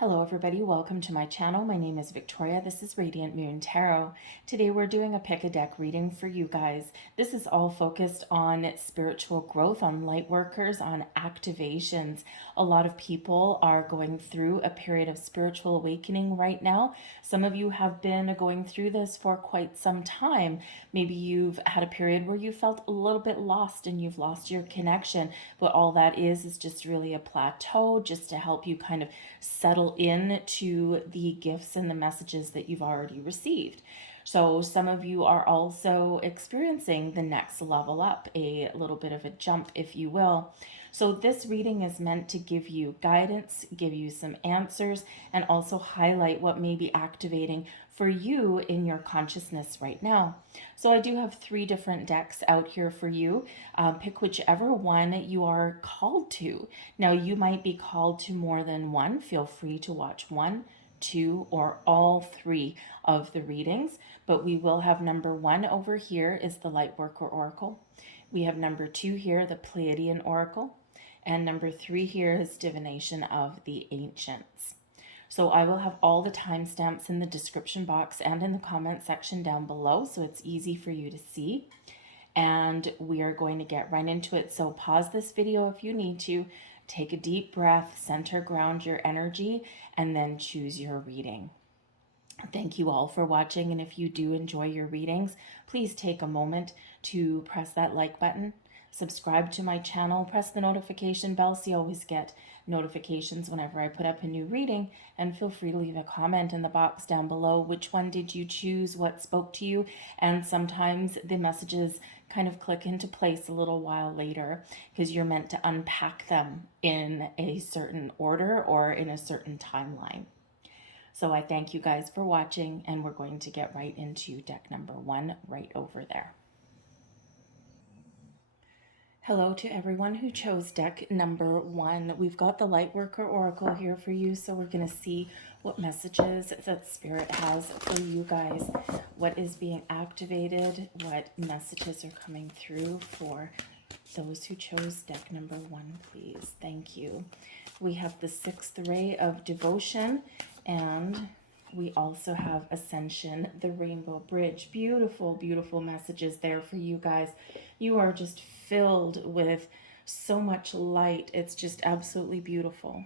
Hello everybody, welcome to my channel. My name is Victoria. This is Radiant Moon Tarot. Today we're doing a pick a deck reading for you guys. This is all focused on spiritual growth, on light workers, on activations. A lot of people are going through a period of spiritual awakening right now. Some of you have been going through this for quite some time. Maybe you've had a period where you felt a little bit lost and you've lost your connection, but all that is just really a plateau, just to help you kind of settle into the gifts and the messages that you've already received. So some of you are also experiencing the next level up, a little bit of a jump, if you will. So this reading is meant to give you guidance, give you some answers, and also highlight what may be activating for you in your consciousness right now. So I do have 3 different decks out here for you. Pick whichever one you are called to. Now you might be called to more than one. Feel free to watch 1, 2, or all 3 of the readings, but we will have number 1 over here is the Lightworker Oracle. We have number 2 here, the Pleiadian Oracle, and number 3 here is Divination of the Ancients. So I will have all the timestamps in the description box and in the comment section down below, so it's easy for you to see. And we are going to get right into it. So pause this video if you need to, take a deep breath, center, ground your energy, and then choose your reading. Thank you all for watching, and if you do enjoy your readings, please take a moment to press that like button, subscribe to my channel, press the notification bell so you always get notifications whenever I put up a new reading, and feel free to leave a comment in the box down below. Which one did you choose? What spoke to you? And sometimes the messages kind of click into place a little while later because you're meant to unpack them in a certain order or in a certain timeline. So I thank you guys for watching, and we're going to get right into deck number 1 right over there. Hello to everyone who chose deck number 1. We've got the Lightworker Oracle here for you, so we're going to see what messages that Spirit has for you guys, what is being activated, what messages are coming through for those who chose deck number 1, please. Thank you. We have the 6th ray of devotion, and we also have Ascension, the Rainbow Bridge. Beautiful, beautiful messages there for you guys. You are just filled with so much light. It's just absolutely beautiful.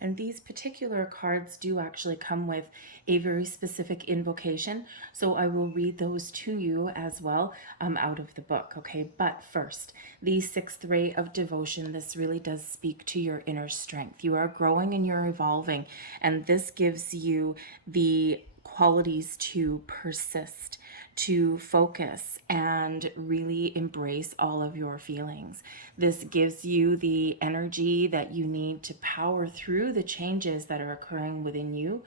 And these particular cards do actually come with a very specific invocation. So I will read those to you as well out of the book, okay? But first, the 6th ray of devotion, this really does speak to your inner strength. You are growing and you're evolving, and this gives you the qualities to persist, to focus, and really embrace all of your feelings. This gives you the energy that you need to power through the changes that are occurring within you,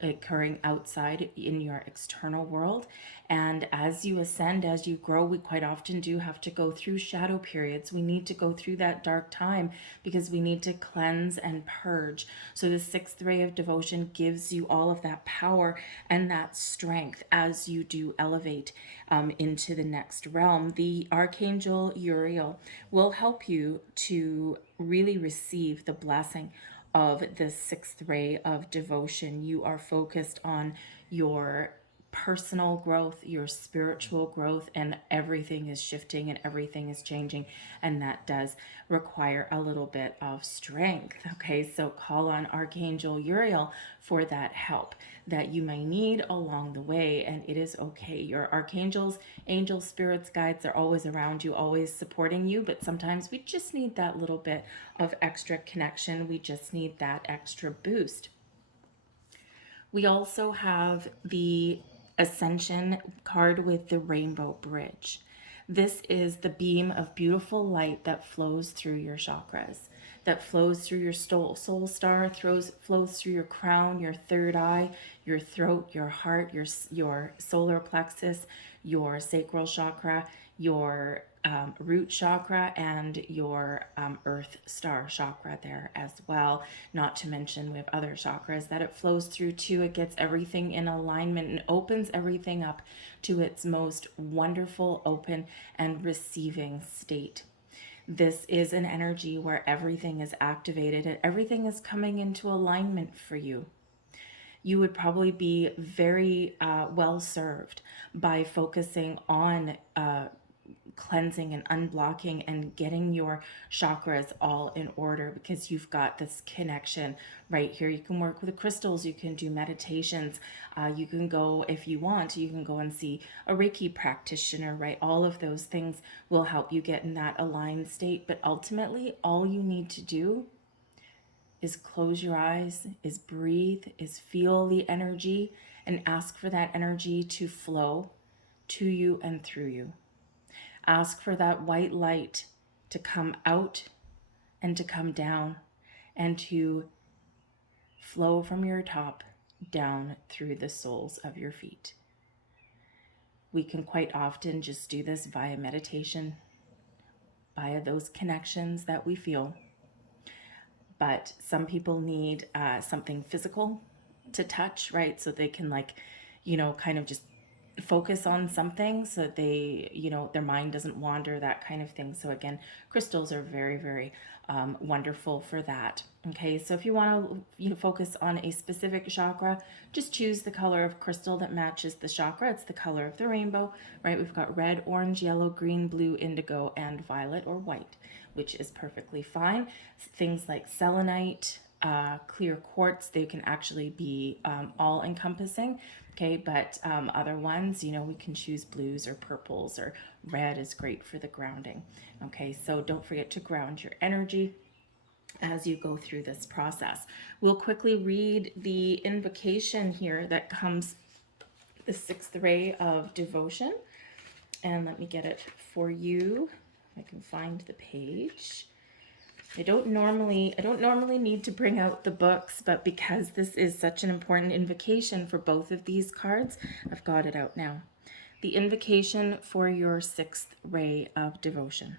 occurring outside in your external world. And as you ascend, as you grow, we quite often do have to go through shadow periods. We need to go through that dark time because we need to cleanse and purge. So the 6th ray of devotion gives you all of that power and that strength as you do elevate into the next realm. The Archangel Uriel will help you to really receive the blessing of the 6th ray of devotion. You are focused on your personal growth, your spiritual growth, and everything is shifting and everything is changing, and that does require a little bit of strength. Okay, so call on Archangel Uriel for that help that you may need along the way, and it is okay. Your archangels, angels, spirits, guides are always around you, always supporting you, but sometimes we just need that little bit of extra connection. We just need that extra boost. We also have the Ascension card with the Rainbow Bridge. This is the beam of beautiful light that flows through your chakras, that flows through your soul star, flows through your crown, your third eye, your throat, your heart, your solar plexus, your sacral chakra, your root chakra, and your earth star chakra there as well. Not to mention we have other chakras that it flows through too. It gets everything in alignment and opens everything up to its most wonderful, open, and receiving state. This is an energy where everything is activated and everything is coming into alignment for you. You would probably be very well served by focusing on cleansing and unblocking and getting your chakras all in order, because you've got this connection right here. You can work with crystals, you can do meditations, you can go, if you want, you can go and see a Reiki practitioner, right? All of those things will help you get in that aligned state. But ultimately, all you need to do is close your eyes, is breathe, is feel the energy, and ask for that energy to flow to you and through you. Ask for that white light to come out and to come down and to flow from your top down through the soles of your feet. We can quite often just do this via meditation, via those connections that we feel. But some people need something physical to touch, right? So they can, like, kind of just focus on something so that they, their mind doesn't wander, that kind of thing. So again, crystals are very, very wonderful for that. Okay, so if you want to focus on a specific chakra, just choose the color of crystal that matches the chakra. It's the color of the rainbow, right? We've got red, orange, yellow, green, blue, indigo, and violet or white, which is perfectly fine. Things like selenite, clear quartz, they can actually be all encompassing. Okay, but other ones, we can choose blues or purples, or red is great for the grounding. Okay, so don't forget to ground your energy as you go through this process. We'll quickly read the invocation here that comes, the sixth ray of devotion. And let me get it for you. I can find the page. I don't normally need to bring out the books, but because this is such an important invocation for both of these cards, I've got it out now. The invocation for your sixth ray of devotion.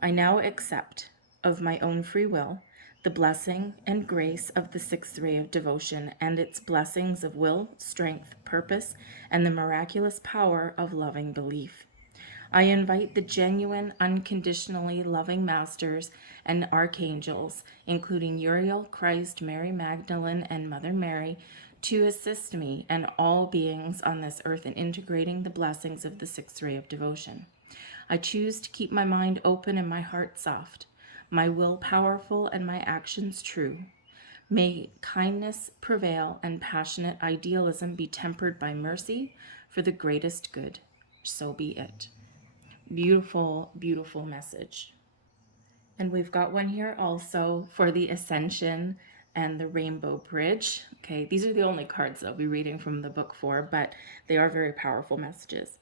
I now accept, of my own free will, the blessing and grace of the sixth ray of devotion and its blessings of will, strength, purpose, and the miraculous power of loving belief. I invite the genuine, unconditionally loving masters and archangels, including Uriel, Christ, Mary Magdalene, and Mother Mary, to assist me and all beings on this earth in integrating the blessings of the sixth ray of devotion. I choose to keep my mind open and my heart soft, my will powerful and my actions true. May kindness prevail and passionate idealism be tempered by mercy for the greatest good. So be it. Beautiful, beautiful message. And we've got one here also for the Ascension and the Rainbow Bridge. Okay, these are the only cards I'll be reading from the book for, but they are very powerful messages.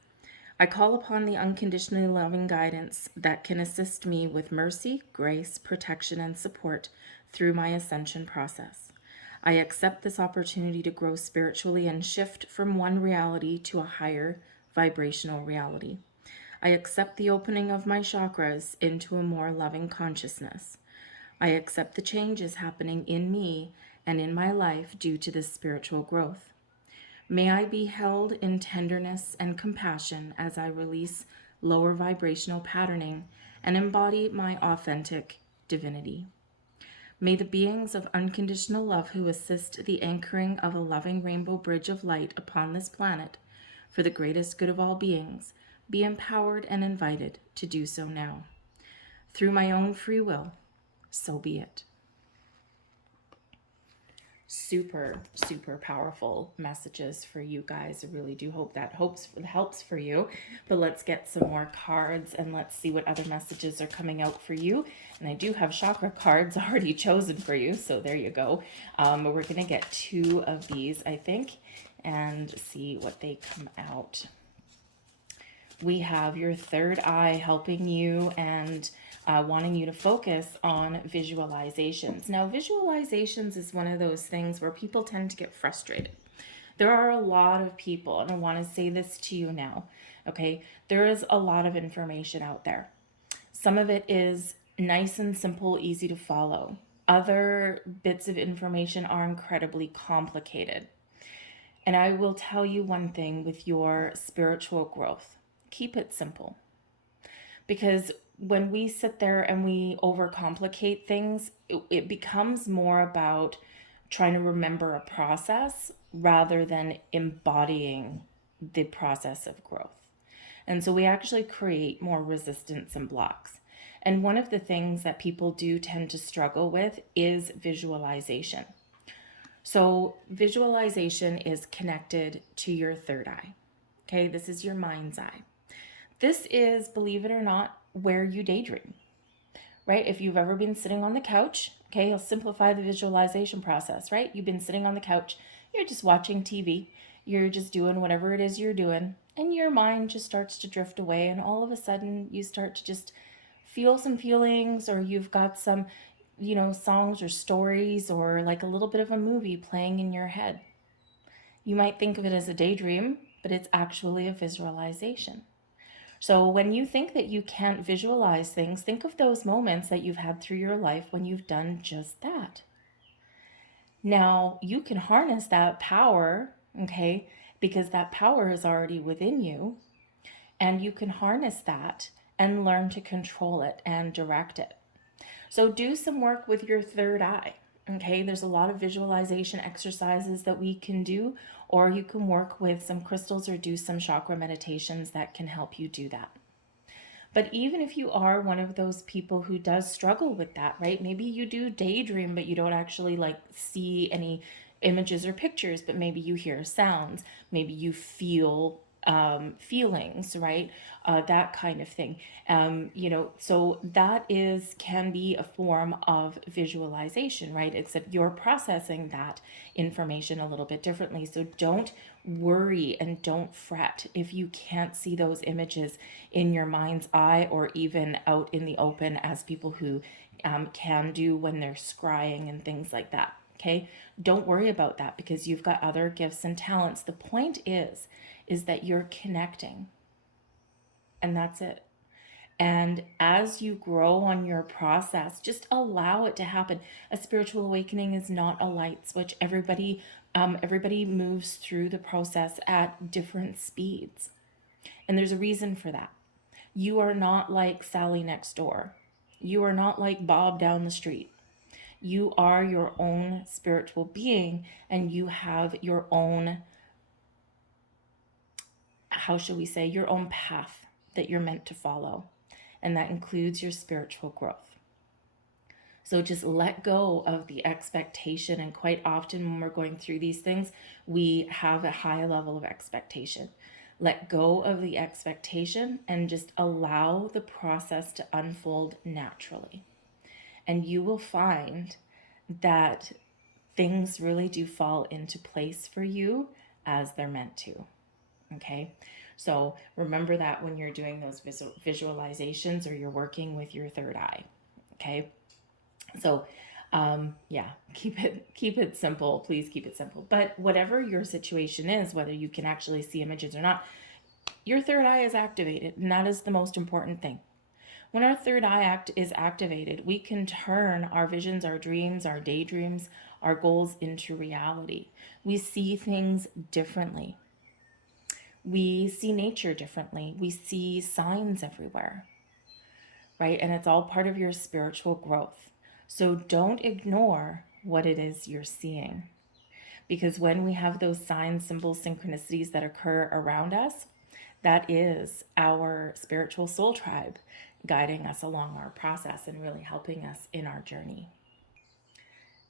I call upon the unconditionally loving guidance that can assist me with mercy, grace, protection, and support through my ascension process. I accept this opportunity to grow spiritually and shift from one reality to a higher vibrational reality. I accept the opening of my chakras into a more loving consciousness. I accept the changes happening in me and in my life due to this spiritual growth. May I be held in tenderness and compassion as I release lower vibrational patterning and embody my authentic divinity. May the beings of unconditional love who assist the anchoring of a loving rainbow bridge of light upon this planet for the greatest good of all beings be empowered and invited to do so now. Through my own free will, so be it. Super, super powerful messages for you guys. I really do hope that helps for you. But let's get some more cards and let's see what other messages are coming out for you. And I do have chakra cards already chosen for you, so there you go. But we're going to get two of these, I think, and see what they come out. We have your third eye helping you and wanting you to focus on visualizations. Now, visualizations is one of those things where people tend to get frustrated. There are a lot of people, and I want to say this to you now, okay? There is a lot of information out there. Some of it is nice and simple, easy to follow. Other bits of information are incredibly complicated. And I will tell you one thing with your spiritual growth. Keep it simple. Because when we sit there and we overcomplicate things, it becomes more about trying to remember a process rather than embodying the process of growth. And so we actually create more resistance and blocks. And one of the things that people do tend to struggle with is visualization. So, visualization is connected to your third eye. Okay, this is your mind's eye. This is, believe it or not, where you daydream, right? If you've ever been sitting on the couch, okay, I'll simplify the visualization process, right? You've been sitting on the couch, you're just watching TV, you're just doing whatever it is you're doing, and your mind just starts to drift away, and all of a sudden you start to just feel some feelings, or you've got some, songs or stories, or like a little bit of a movie playing in your head. You might think of it as a daydream, but it's actually a visualization. So when you think that you can't visualize things, think of those moments that you've had through your life when you've done just that. Now, you can harness that power, okay, because that power is already within you, and you can harness that and learn to control it and direct it. So do some work with your third eye. Okay, there's a lot of visualization exercises that we can do, or you can work with some crystals or do some chakra meditations that can help you do that. But even if you are one of those people who does struggle with that, right? Maybe you do daydream, but you don't actually like see any images or pictures, but maybe you hear sounds, maybe you feel feelings, right? That kind of thing. So that can be a form of visualization, right? Except you're processing that information a little bit differently. So don't worry and don't fret if you can't see those images in your mind's eye or even out in the open, as people who can do when they're scrying and things like that. Okay, don't worry about that because you've got other gifts and talents. The point is that you're connecting, and that's it. And as you grow on your process, just allow it to happen. A spiritual awakening is not a light switch. Everybody moves through the process at different speeds, and there's a reason for that. You are not like Sally next door. You are not like Bob down the street. You are your own spiritual being, and you have your own, how shall we say, your own path that you're meant to follow. And that includes your spiritual growth. So just let go of the expectation. And quite often when we're going through these things, we have a high level of expectation. Let go of the expectation and just allow the process to unfold naturally. And you will find that things really do fall into place for you as they're meant to. Okay, so remember that when you're doing those visualizations or you're working with your third eye. Okay, so keep it simple. Please keep it simple. But whatever your situation is, whether you can actually see images or not, your third eye is activated, and that is the most important thing. When our third eye is activated, we can turn our visions, our dreams, our daydreams, our goals into reality. We see things differently. We see nature differently. We see signs everywhere, right? And it's all part of your spiritual growth. So don't ignore what it is you're seeing. Because when we have those signs, symbols, synchronicities that occur around us, that is our spiritual soul tribe guiding us along our process and really helping us in our journey.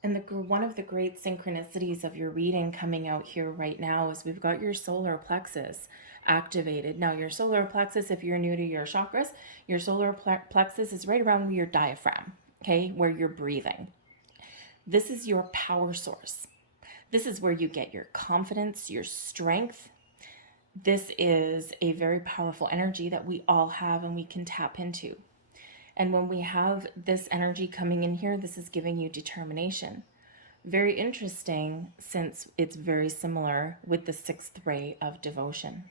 And one of the great synchronicities of your reading coming out here right now is we've got your solar plexus activated. Now, your solar plexus, if you're new to your chakras, your solar plexus is right around your diaphragm, okay, where you're breathing. This is your power source. This is where you get your confidence, your strength. This is a very powerful energy that we all have and we can tap into. And when we have this energy coming in here, this is giving you determination. Very interesting, since it's very similar with the sixth ray of devotion.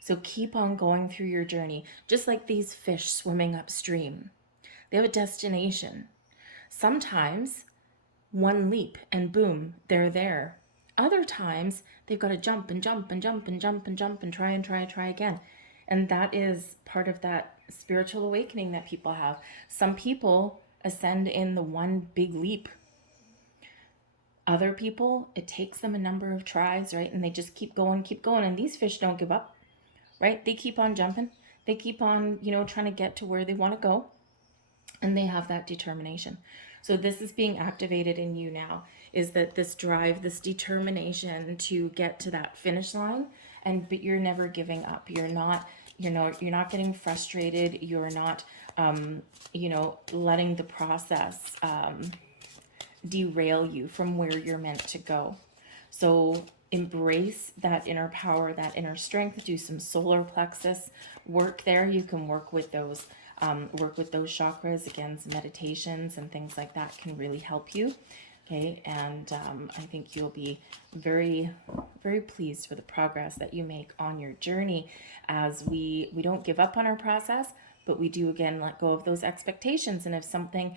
So keep on going through your journey, just like these fish swimming upstream. They have a destination. Sometimes one leap and boom, they're there. Other times they've got to jump and jump and jump and jump and jump and try again. And that is part of that spiritual awakening that people have. Some people ascend in the one big leap. Other people, it takes them a number of tries, right? And they just keep going, keep going. And these fish don't give up, right? They keep on jumping. They keep on, trying to get to where they want to go. And they have that determination. So this is being activated in you now, is that this drive, this determination to get to that finish line, but you're never giving up. You're not getting frustrated. You're not, letting the process derail you from where you're meant to go. So embrace that inner power, that inner strength. Do some solar plexus work there. You can work with those chakras. Again, some meditations and things like that can really help you. Okay, and I think you'll be very, very pleased for the progress that you make on your journey, as we don't give up on our process, but we do, again, let go of those expectations. And if something,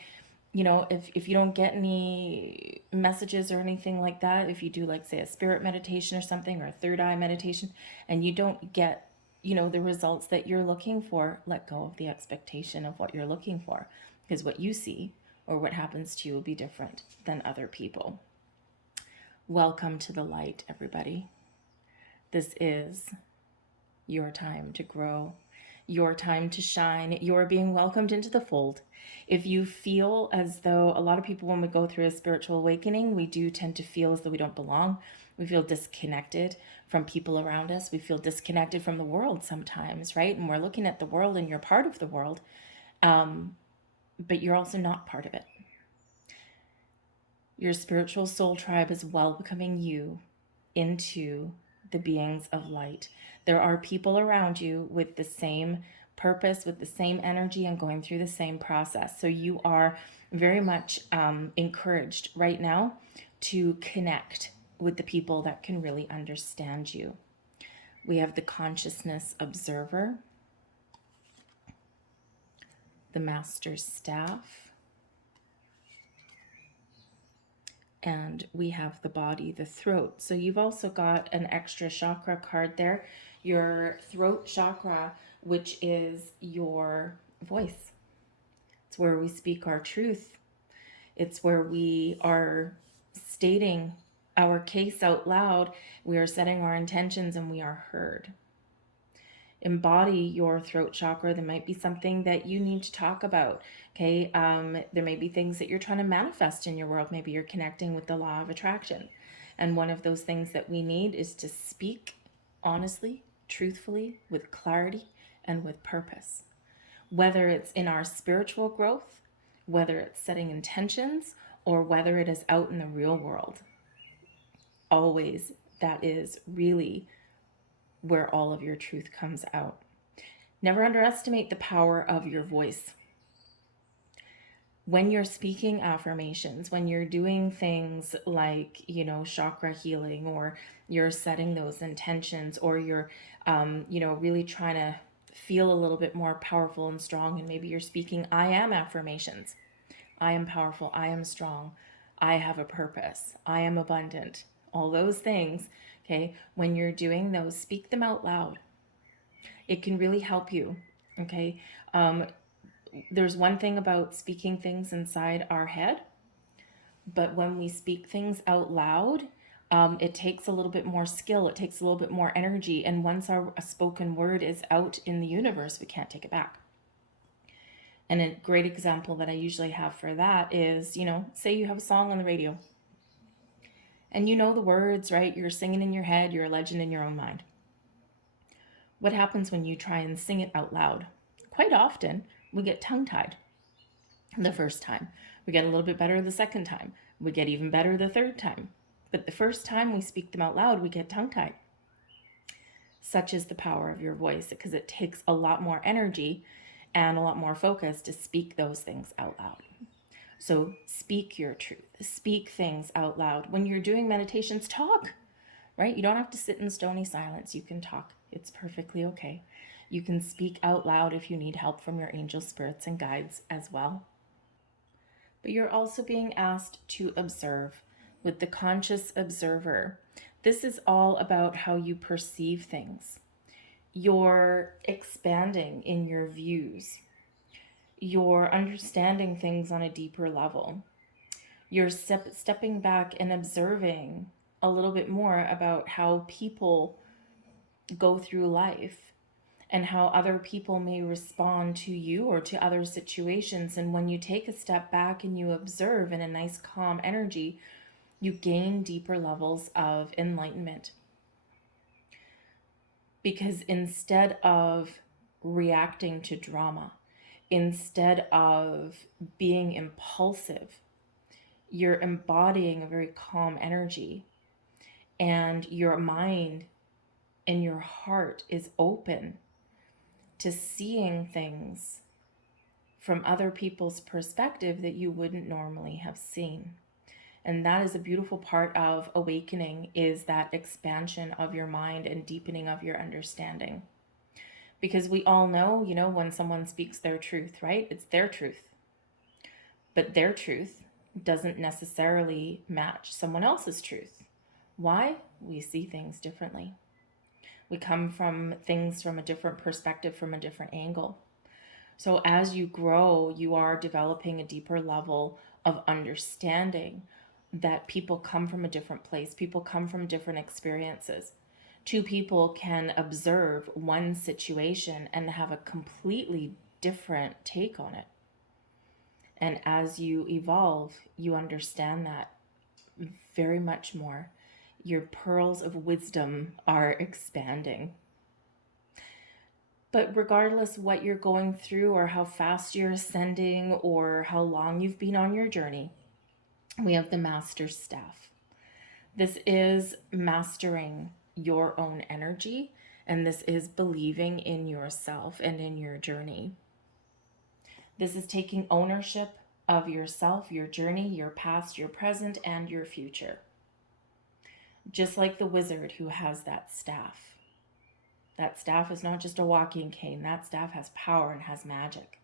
if you don't get any messages or anything like that, if you do, like, say, a spirit meditation or something, or a third eye meditation, and you don't get, the results that you're looking for, let go of the expectation of what you're looking for, because what you see or what happens to you will be different than other people. Welcome to the light, everybody. This is your time to grow, your time to shine. You're being welcomed into the fold. If you feel as though, a lot of people, when we go through a spiritual awakening, we do tend to feel as though we don't belong. We feel disconnected from people around us. We feel disconnected from the world sometimes, right? And we're looking at the world, and you're part of the world, but you're also not part of it. Your spiritual soul tribe is welcoming you into the beings of light. There are people around you with the same purpose, with the same energy, and going through the same process. So you are very much encouraged right now to connect with the people that can really understand you. We have the consciousness observer, the master's staff, and we have the body, the throat. So you've also got an extra chakra card there, your throat chakra, which is your voice. It's where we speak our truth. It's where we are stating our case out loud. We are setting our intentions, and we are heard. Embody your throat chakra. There might be something that you need to talk about. Okay. There may be things that you're trying to manifest in your world. Maybe you're connecting with the law of attraction. And one of those things that we need is to speak honestly, truthfully, with clarity, and with purpose. Whether it's in our spiritual growth, whether it's setting intentions, or whether it is out in the real world. Always, that is really where all of your truth comes out. Never underestimate the power of your voice. When you're speaking affirmations, when you're doing things like, chakra healing, or you're setting those intentions, or you're, really trying to feel a little bit more powerful and strong, and maybe you're speaking I am affirmations. I am powerful. I am strong. I have a purpose. I am abundant. All those things. Okay, when you're doing those, speak them out loud. It can really help you. Okay, there's one thing about speaking things inside our head, but when we speak things out loud, it takes a little bit more skill. It takes a little bit more energy. And once a spoken word is out in the universe, we can't take it back. And a great example that I usually have for that is, say you have a song on the radio, and you know the words, right? You're singing in your head. You're a legend in your own mind. What happens when you try and sing it out loud? Quite often, we get tongue-tied the first time. We get a little bit better the second time. We get even better the third time. But the first time we speak them out loud, we get tongue-tied. Such is the power of your voice, because it takes a lot more energy and a lot more focus to speak those things out loud. So speak your truth. Speak things out loud. When you're doing meditations, talk, right? You don't have to sit in stony silence. You can talk. It's perfectly okay. You can speak out loud if you need help from your angel spirits and guides as well. But you're also being asked to observe with the conscious observer. This is all about how you perceive things. You're expanding in your views. You're understanding things on a deeper level. You're stepping back and observing a little bit more about how people go through life and how other people may respond to you or to other situations. And when you take a step back and you observe in a nice calm energy, you gain deeper levels of enlightenment. Because instead of reacting to drama, instead of being impulsive, you're embodying a very calm energy, and your mind and your heart is open to seeing things from other people's perspective that you wouldn't normally have seen. And that is a beautiful part of awakening, is that expansion of your mind and deepening of your understanding. Because we all know, when someone speaks their truth, right? It's their truth. But their truth doesn't necessarily match someone else's truth. Why? We see things differently. We come from things from a different perspective, from a different angle. So as you grow, you are developing a deeper level of understanding that people come from a different place. People come from different experiences. Two people can observe one situation and have a completely different take on it. And as you evolve, you understand that very much more. Your pearls of wisdom are expanding. But regardless what you're going through, or how fast you're ascending, or how long you've been on your journey, we have the Master's Staff. This is mastering your own energy, and this is believing in yourself and in your journey. This is taking ownership of yourself, your journey, your past, your present, and your future. Just like the wizard who has that staff. That staff is not just a walking cane. That staff has power and has magic.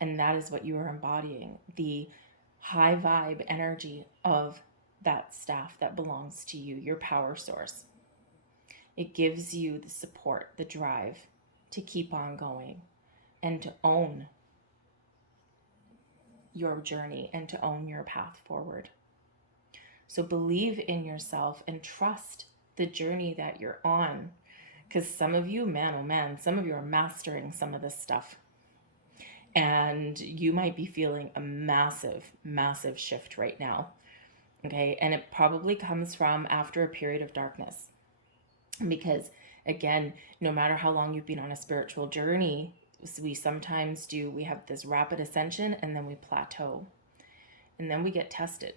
And that is what you are embodying. The high vibe energy of that staff that belongs to you, your power source. It gives you the support, the drive to keep on going and to own your journey and to own your path forward. So believe in yourself and trust the journey that you're on. Because some of you, man, oh man, some of you are mastering some of this stuff. And you might be feeling a massive, massive shift right now. Okay, and it probably comes from after a period of darkness. Because again, no matter how long you've been on a spiritual journey, we sometimes we have this rapid ascension and then we plateau. And then we get tested,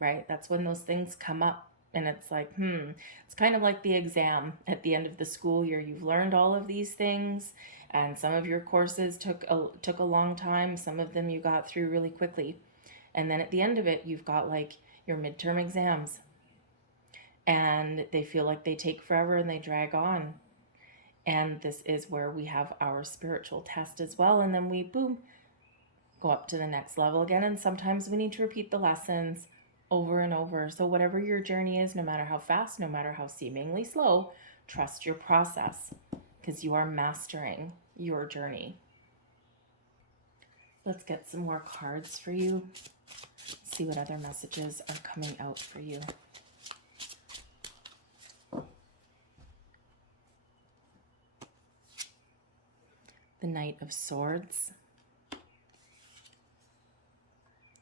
right? That's when those things come up. And it's like, it's kind of like the exam at the end of the school year. You've learned all of these things, and some of your courses took a long time. Some of them you got through really quickly. And then at the end of it, you've got like your midterm exams. And they feel like they take forever and they drag on. And this is where we have our spiritual test as well. And then we, boom, go up to the next level again. And sometimes we need to repeat the lessons over and over. So whatever your journey is, no matter how fast, no matter how seemingly slow, trust your process, because you are mastering your journey. Let's get some more cards for you. See what other messages are coming out for you. The Knight of Swords,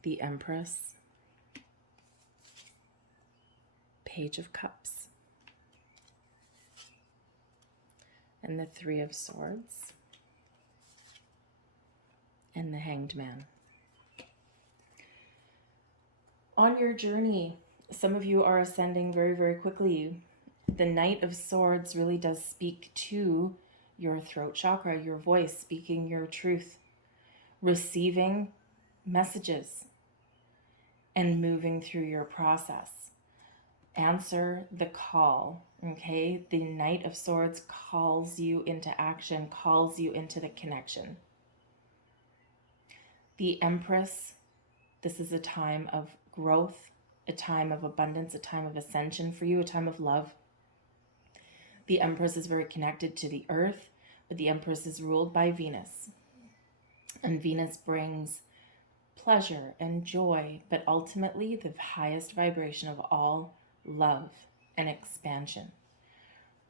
the Empress, Page of Cups, and the Three of Swords, and the Hanged Man. On your journey, some of you are ascending very, very quickly. The Knight of Swords really does speak to your throat chakra, your voice, speaking your truth, receiving messages, and moving through your process. Answer the call, okay? The Knight of Swords calls you into action, calls you into the connection. The Empress, this is a time of growth, a time of abundance, a time of ascension for you, a time of love. The Empress is very connected to the earth, but the Empress is ruled by Venus. And Venus brings pleasure and joy, but ultimately the highest vibration of all, love and expansion.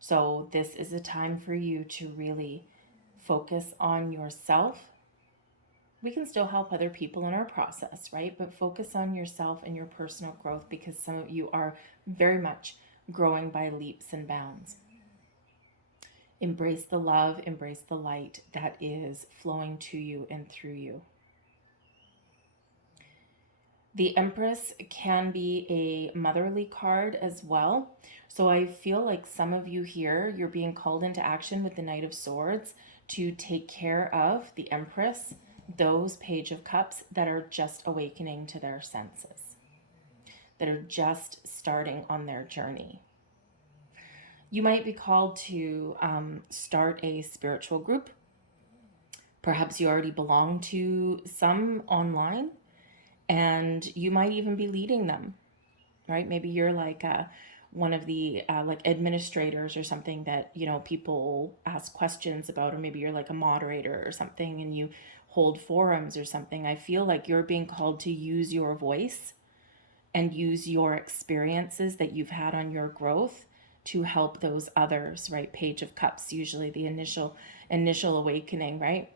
So this is a time for you to really focus on yourself. We can still help other people in our process, right? But focus on yourself and your personal growth, because some of you are very much growing by leaps and bounds. Embrace the love, embrace the light that is flowing to you and through you. The Empress can be a motherly card as well. So I feel like some of you here, you're being called into action with the Knight of Swords to take care of the Empress, those Page of Cups that are just awakening to their senses, that are just starting on their journey. You might be called to start a spiritual group. Perhaps you already belong to some online, and you might even be leading them, right? Maybe you're like one of the like administrators or something that, you know, people ask questions about, or maybe you're like a moderator or something and you hold forums or something. I feel like you're being called to use your voice and use your experiences that you've had on your growth to help those others, right? Page of Cups, usually the initial awakening, right?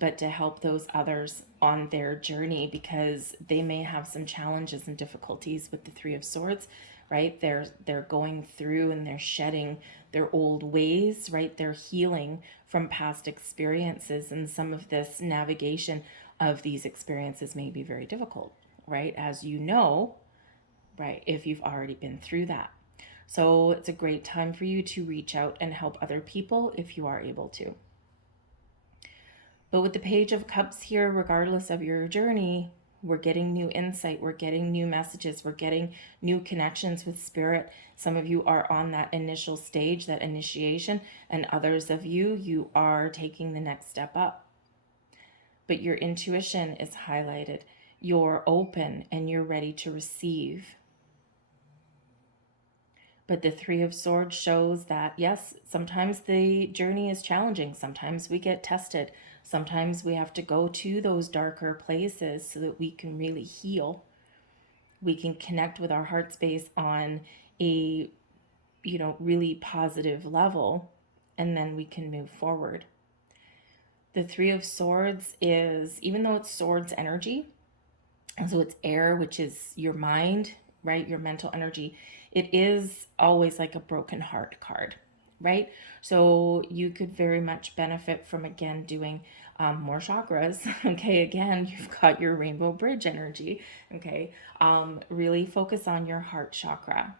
But to help those others on their journey, because they may have some challenges and difficulties with the Three of Swords, right? They're going through and they're shedding their old ways, right? They're healing from past experiences, and some of this navigation of these experiences may be very difficult, right? As you know, right? If you've already been through that. So it's a great time for you to reach out and help other people if you are able to. But with the Page of Cups here, regardless of your journey, we're getting new insight, we're getting new messages, we're getting new connections with Spirit. Some of you are on that initial stage, that initiation, and others of you, you are taking the next step up. But your intuition is highlighted. You're open and you're ready to receive. But the Three of Swords shows that, yes, sometimes the journey is challenging. Sometimes we get tested. Sometimes we have to go to those darker places so that we can really heal. We can connect with our heart space on a, really positive level, and then we can move forward. The Three of Swords is, even though it's swords energy, and so it's air, which is your mind, right? Your mental energy. It is always like a broken heart card, right? So you could very much benefit from, again, doing more chakras. Okay, again, you've got your rainbow bridge energy. Okay, really focus on your heart chakra.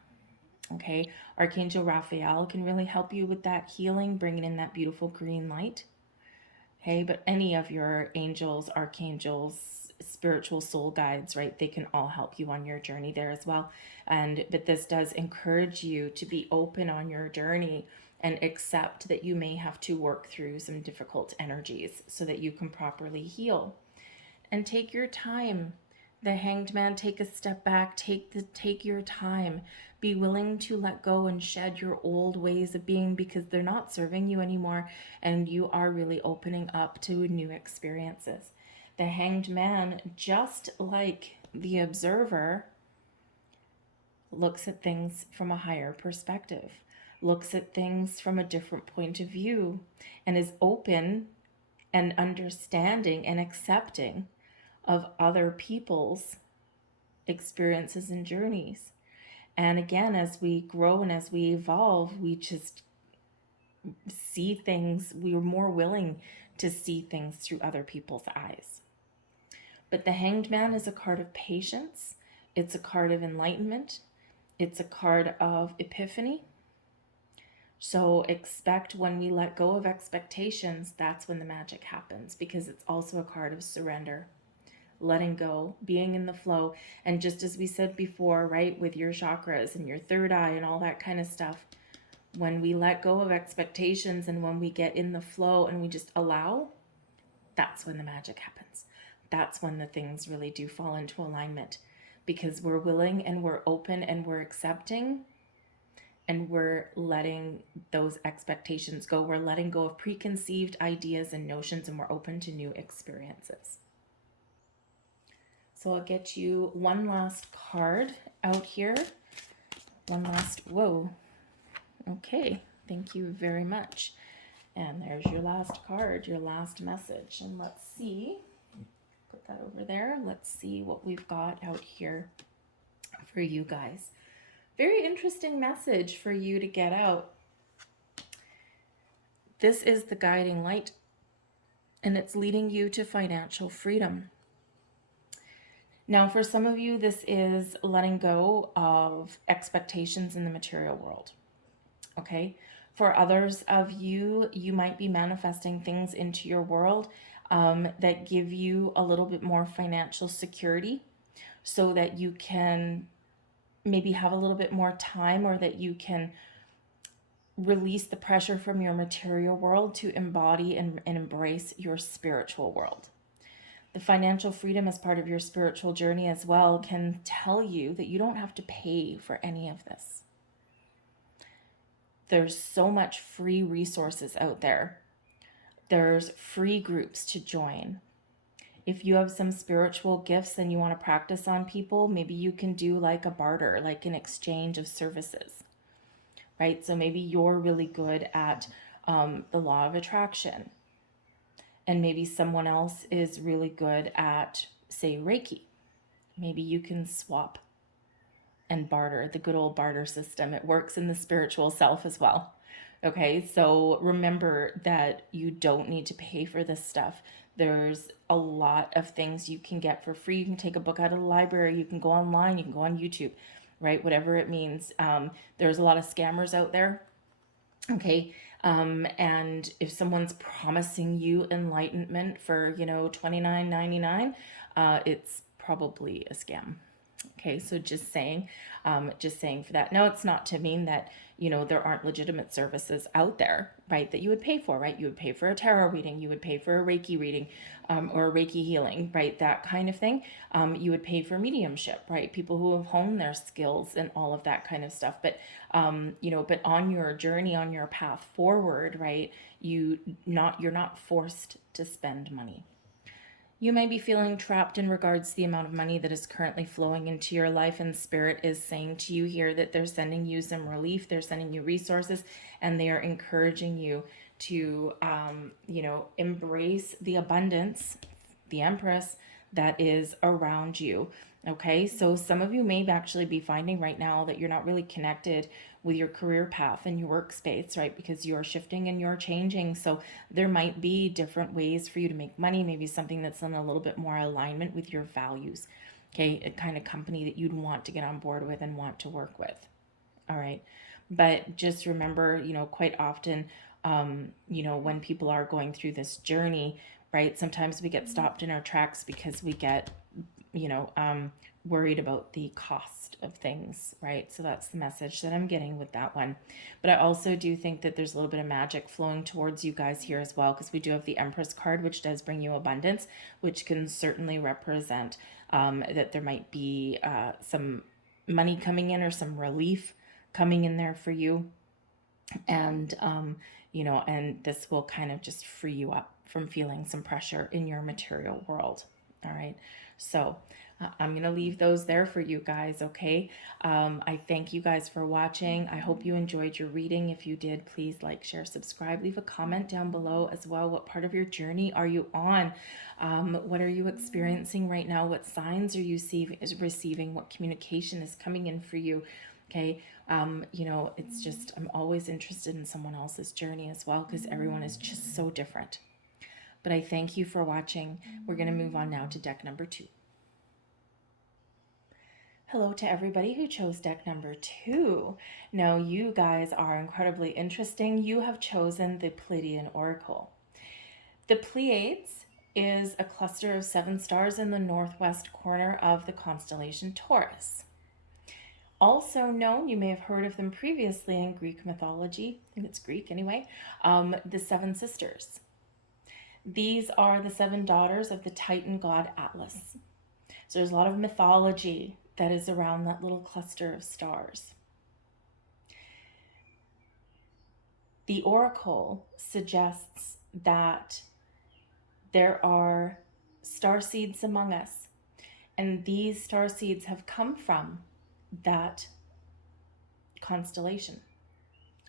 Okay, Archangel Raphael can really help you with that healing, bringing in that beautiful green light. Okay, but any of your angels, archangels, spiritual soul guides, right? They can all help you on your journey there as well. But this does encourage you to be open on your journey and accept that you may have to work through some difficult energies so that you can properly heal. And take your time. The Hanged Man, take a step back, take your time. Be willing to let go and shed your old ways of being, because they're not serving you anymore, and you are really opening up to new experiences. The Hanged Man, just like the Observer, looks at things from a higher perspective, looks at things from a different point of view, and is open and understanding and accepting of other people's experiences and journeys. And again, as we grow and as we evolve, we just see things, we are more willing to see things through other people's eyes. But the Hanged Man is a card of patience. It's a card of enlightenment. It's a card of epiphany. So expect, when we let go of expectations, that's when the magic happens, because it's also a card of surrender, letting go, being in the flow. And just as we said before, right, with your chakras and your third eye and all that kind of stuff, when we let go of expectations and when we get in the flow and we just allow, that's when the magic happens. That's when the things really do fall into alignment, because we're willing and we're open and we're accepting and we're letting those expectations go. We're letting go of preconceived ideas and notions, and we're open to new experiences. So I'll get you one last card out here. One last, whoa. Okay, thank you very much. And there's your last card, your last message. And let's see, put that over there. Let's see what we've got out here for you guys. Very interesting message for you to get out. This is the guiding light, and it's leading you to financial freedom. Now, for some of you, this is letting go of expectations in the material world. Okay? For others of you, you might be manifesting things into your world that give you a little bit more financial security so that you can maybe have a little bit more time, or that you can release the pressure from your material world to embody and embrace your spiritual world. The financial freedom as part of your spiritual journey as well can tell you that you don't have to pay for any of this. There's so much free resources out there. There's free groups to join. If you have some spiritual gifts and you want to practice on people, maybe you can do like a barter, like an exchange of services, right? So maybe you're really good at the law of attraction, and maybe someone else is really good at, say, Reiki. Maybe you can swap and barter, the good old barter system. It works in the spiritual self as well. Okay, so remember that you don't need to pay for this stuff. There's a lot of things you can get for free. You can take a book out of the library. You can go online. You can go on YouTube, right? Whatever it means. There's a lot of scammers out there. Okay. And if someone's promising you enlightenment for, $29.99, it's probably a scam. Okay, so just saying for that. Now, it's not to mean that, there aren't legitimate services out there, right, that you would pay for, right? You would pay for a tarot reading, you would pay for a Reiki reading, or a Reiki healing, right? That kind of thing. You would pay for mediumship, right? People who have honed their skills and all of that kind of stuff. But, but on your journey, on your path forward, right, you're not forced to spend money. You may be feeling trapped in regards to the amount of money that is currently flowing into your life, and Spirit is saying to you here that they're sending you some relief, they're sending you resources, and they are encouraging you to, embrace the abundance, the Empress, that is around you. Okay, so some of you may actually be finding right now that you're not really connected with your career path and your workspace, right? Because you're shifting and you're changing. So there might be different ways for you to make money, maybe something that's in a little bit more alignment with your values. Okay, a kind of company that you'd want to get on board with and want to work with. All right, but just remember, quite often, when people are going through this journey, right, sometimes we get stopped in our tracks because we get worried about the cost of things, right? So that's the message that I'm getting with that one. But I also do think that there's a little bit of magic flowing towards you guys here as well, because we do have the Empress card, which does bring you abundance, which can certainly represent that there might be some money coming in or some relief coming in there for you. And, and this will kind of just free you up from feeling some pressure in your material world. All right. So I'm going to leave those there for you guys. Okay. I thank you guys for watching. I hope you enjoyed your reading. If you did, please like, share, subscribe, leave a comment down below as well. What part of your journey are you on? What are you experiencing right now? What signs are you receiving? What communication is coming in for you? Okay. It's just, I'm always interested in someone else's journey as well, because everyone is just so different. But I thank you for watching. We're going to move on now to deck number 2. Hello to everybody who chose deck number 2. Now, you guys are incredibly interesting. You have chosen the Pleiadian Oracle. The Pleiades is a cluster of 7 stars in the northwest corner of the constellation Taurus. Also known, you may have heard of them previously in Greek mythology, I think it's Greek anyway, the 7 sisters. These are the 7 daughters of the Titan god Atlas. So there's a lot of mythology that is around that little cluster of stars. The oracle suggests that there are star seeds among us, and these star seeds have come from that constellation,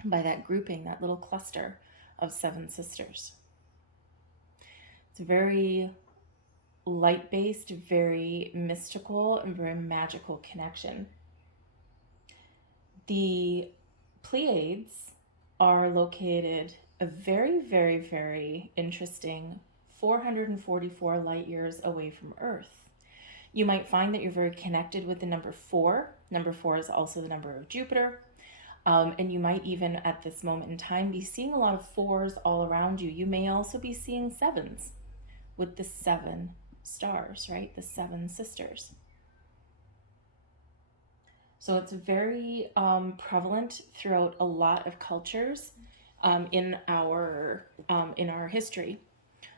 by that grouping, that little cluster of 7 sisters. It's very light-based, very mystical, and very magical connection. The Pleiades are located a very, very, very interesting 444 light years away from Earth. You might find that you're very connected with the number 4. Number 4 is also the number of Jupiter. And you might even at this moment in time be seeing a lot of 4s all around you. You may also be seeing 7s with the 7 stars, right? The 7 sisters. So it's very prevalent throughout a lot of cultures in our history,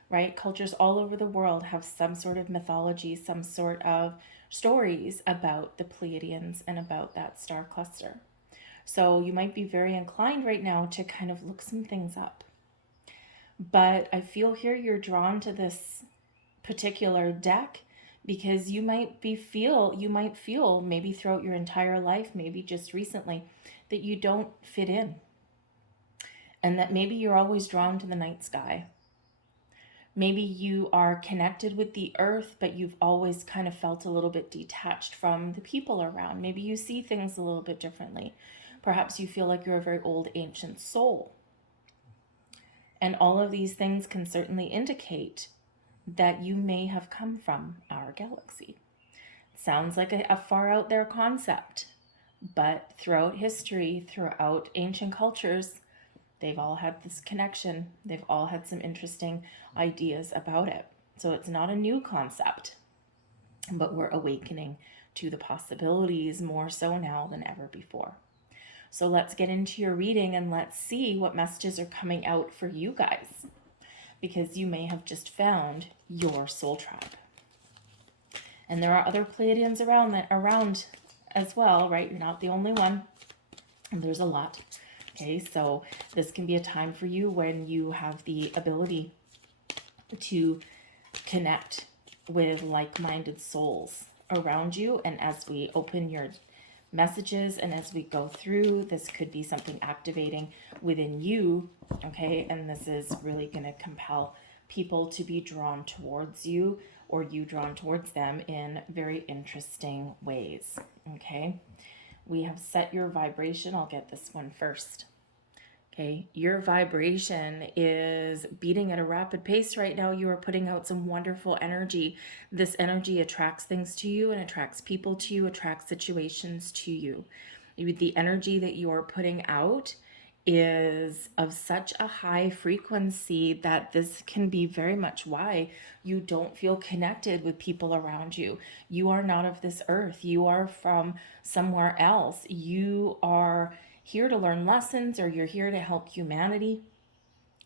right? Cultures all over the world have some sort of mythology, some sort of stories about the Pleiadians and about that star cluster. So you might be very inclined right now to kind of look some things up. But I feel here you're drawn to this particular deck because you might feel maybe throughout your entire life, maybe just recently, that you don't fit in. And that maybe you're always drawn to the night sky. Maybe you are connected with the earth, but you've always kind of felt a little bit detached from the people around. Maybe you see things a little bit differently. Perhaps you feel like you're a very old ancient soul. And all of these things can certainly indicate that you may have come from our galaxy. It sounds like a far out there concept, but throughout history, throughout ancient cultures, they've all had this connection. They've all had some interesting ideas about it. So it's not a new concept, but we're awakening to the possibilities more so now than ever before. So let's get into your reading and let's see what messages are coming out for you guys, because you may have just found your soul tribe. And there are other Pleiadians around as well, right? You're not the only one. And there's a lot. Okay, so this can be a time for you when you have the ability to connect with like-minded souls around you. And as we open your messages and as we go through, this could be something activating within you, okay? And this is really going to compel people to be drawn towards you or you drawn towards them in very interesting ways, okay? We have set your vibration. I'll get this one first. Okay, your vibration is beating at a rapid pace right now. You are putting out some wonderful energy. This energy attracts things to you and attracts people to you, attracts situations to you. The energy that you're putting out is of such a high frequency that this can be very much why you don't feel connected with people around you. You are not of this earth. You are from somewhere else. You are here to learn lessons, or you're here to help humanity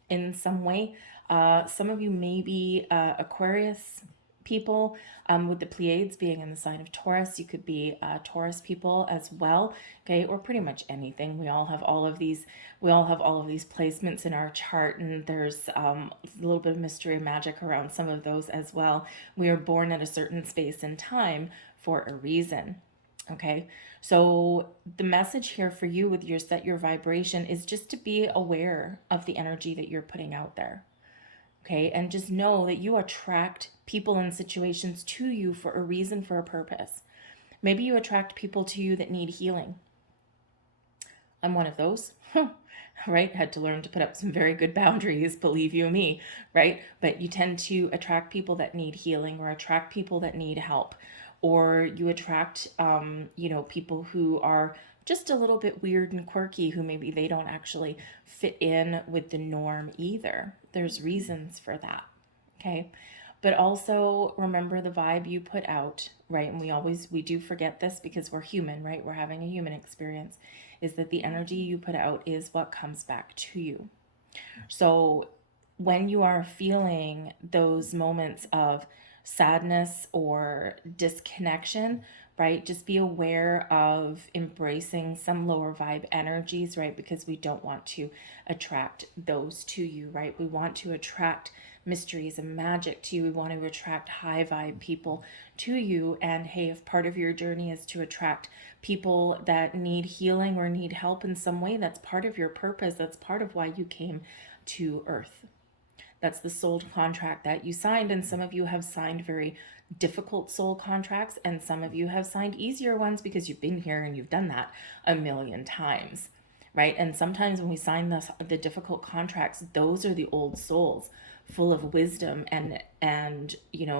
in some way. Some of you may be Aquarius people, with the Pleiades being in the sign of Taurus. You could be Taurus people as well, okay, or pretty much anything. We all have all of these placements in our chart, and there's a little bit of mystery and magic around some of those as well. We are born at a certain space and time for a reason. Okay, so the message here for you with your set your vibration is just to be aware of the energy that you're putting out there. Okay, and just know that you attract people and situations to you for a reason, for a purpose. Maybe you attract people to you that need healing. I'm one of those, right? Had to learn to put up some very good boundaries, believe you me, right? But you tend to attract people that need healing or attract people that need help. Or you attract, people who are just a little bit weird and quirky, who maybe they don't actually fit in with the norm either. There's reasons for that, okay? But also remember the vibe you put out, right? And we do forget this because we're human, right? We're having a human experience, is that the energy you put out is what comes back to you. So when you are feeling those moments of sadness or disconnection, right? Just be aware of embracing some lower vibe energies, right? Because we don't want to attract those to you, right? We want to attract mysteries and magic to you. We want to attract high vibe people to you. And hey, if part of your journey is to attract people that need healing or need help in some way, that's part of your purpose. That's part of why you came to Earth. That's the soul contract that you signed. And some of you have signed very difficult soul contracts, and some of you have signed easier ones because you've been here and you've done that a million times, right? And sometimes when we sign the difficult contracts, those are the old souls full of wisdom and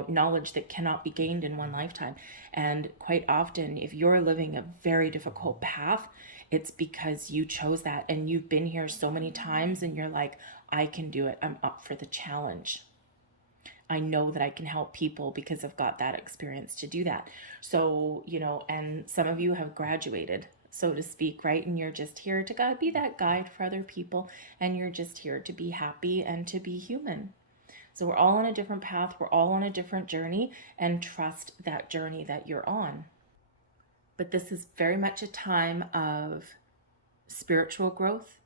knowledge that cannot be gained in one lifetime. And quite often, if you're living a very difficult path, it's because you chose that and you've been here so many times and you're like, I can do it. I'm up for the challenge. I know that I can help people because I've got that experience to do that. So, and some of you have graduated, so to speak, right? And you're just here to be that guide for other people. And you're just here to be happy and to be human. So we're all on a different path. We're all on a different journey, and trust that journey that you're on. But this is very much a time of spiritual growth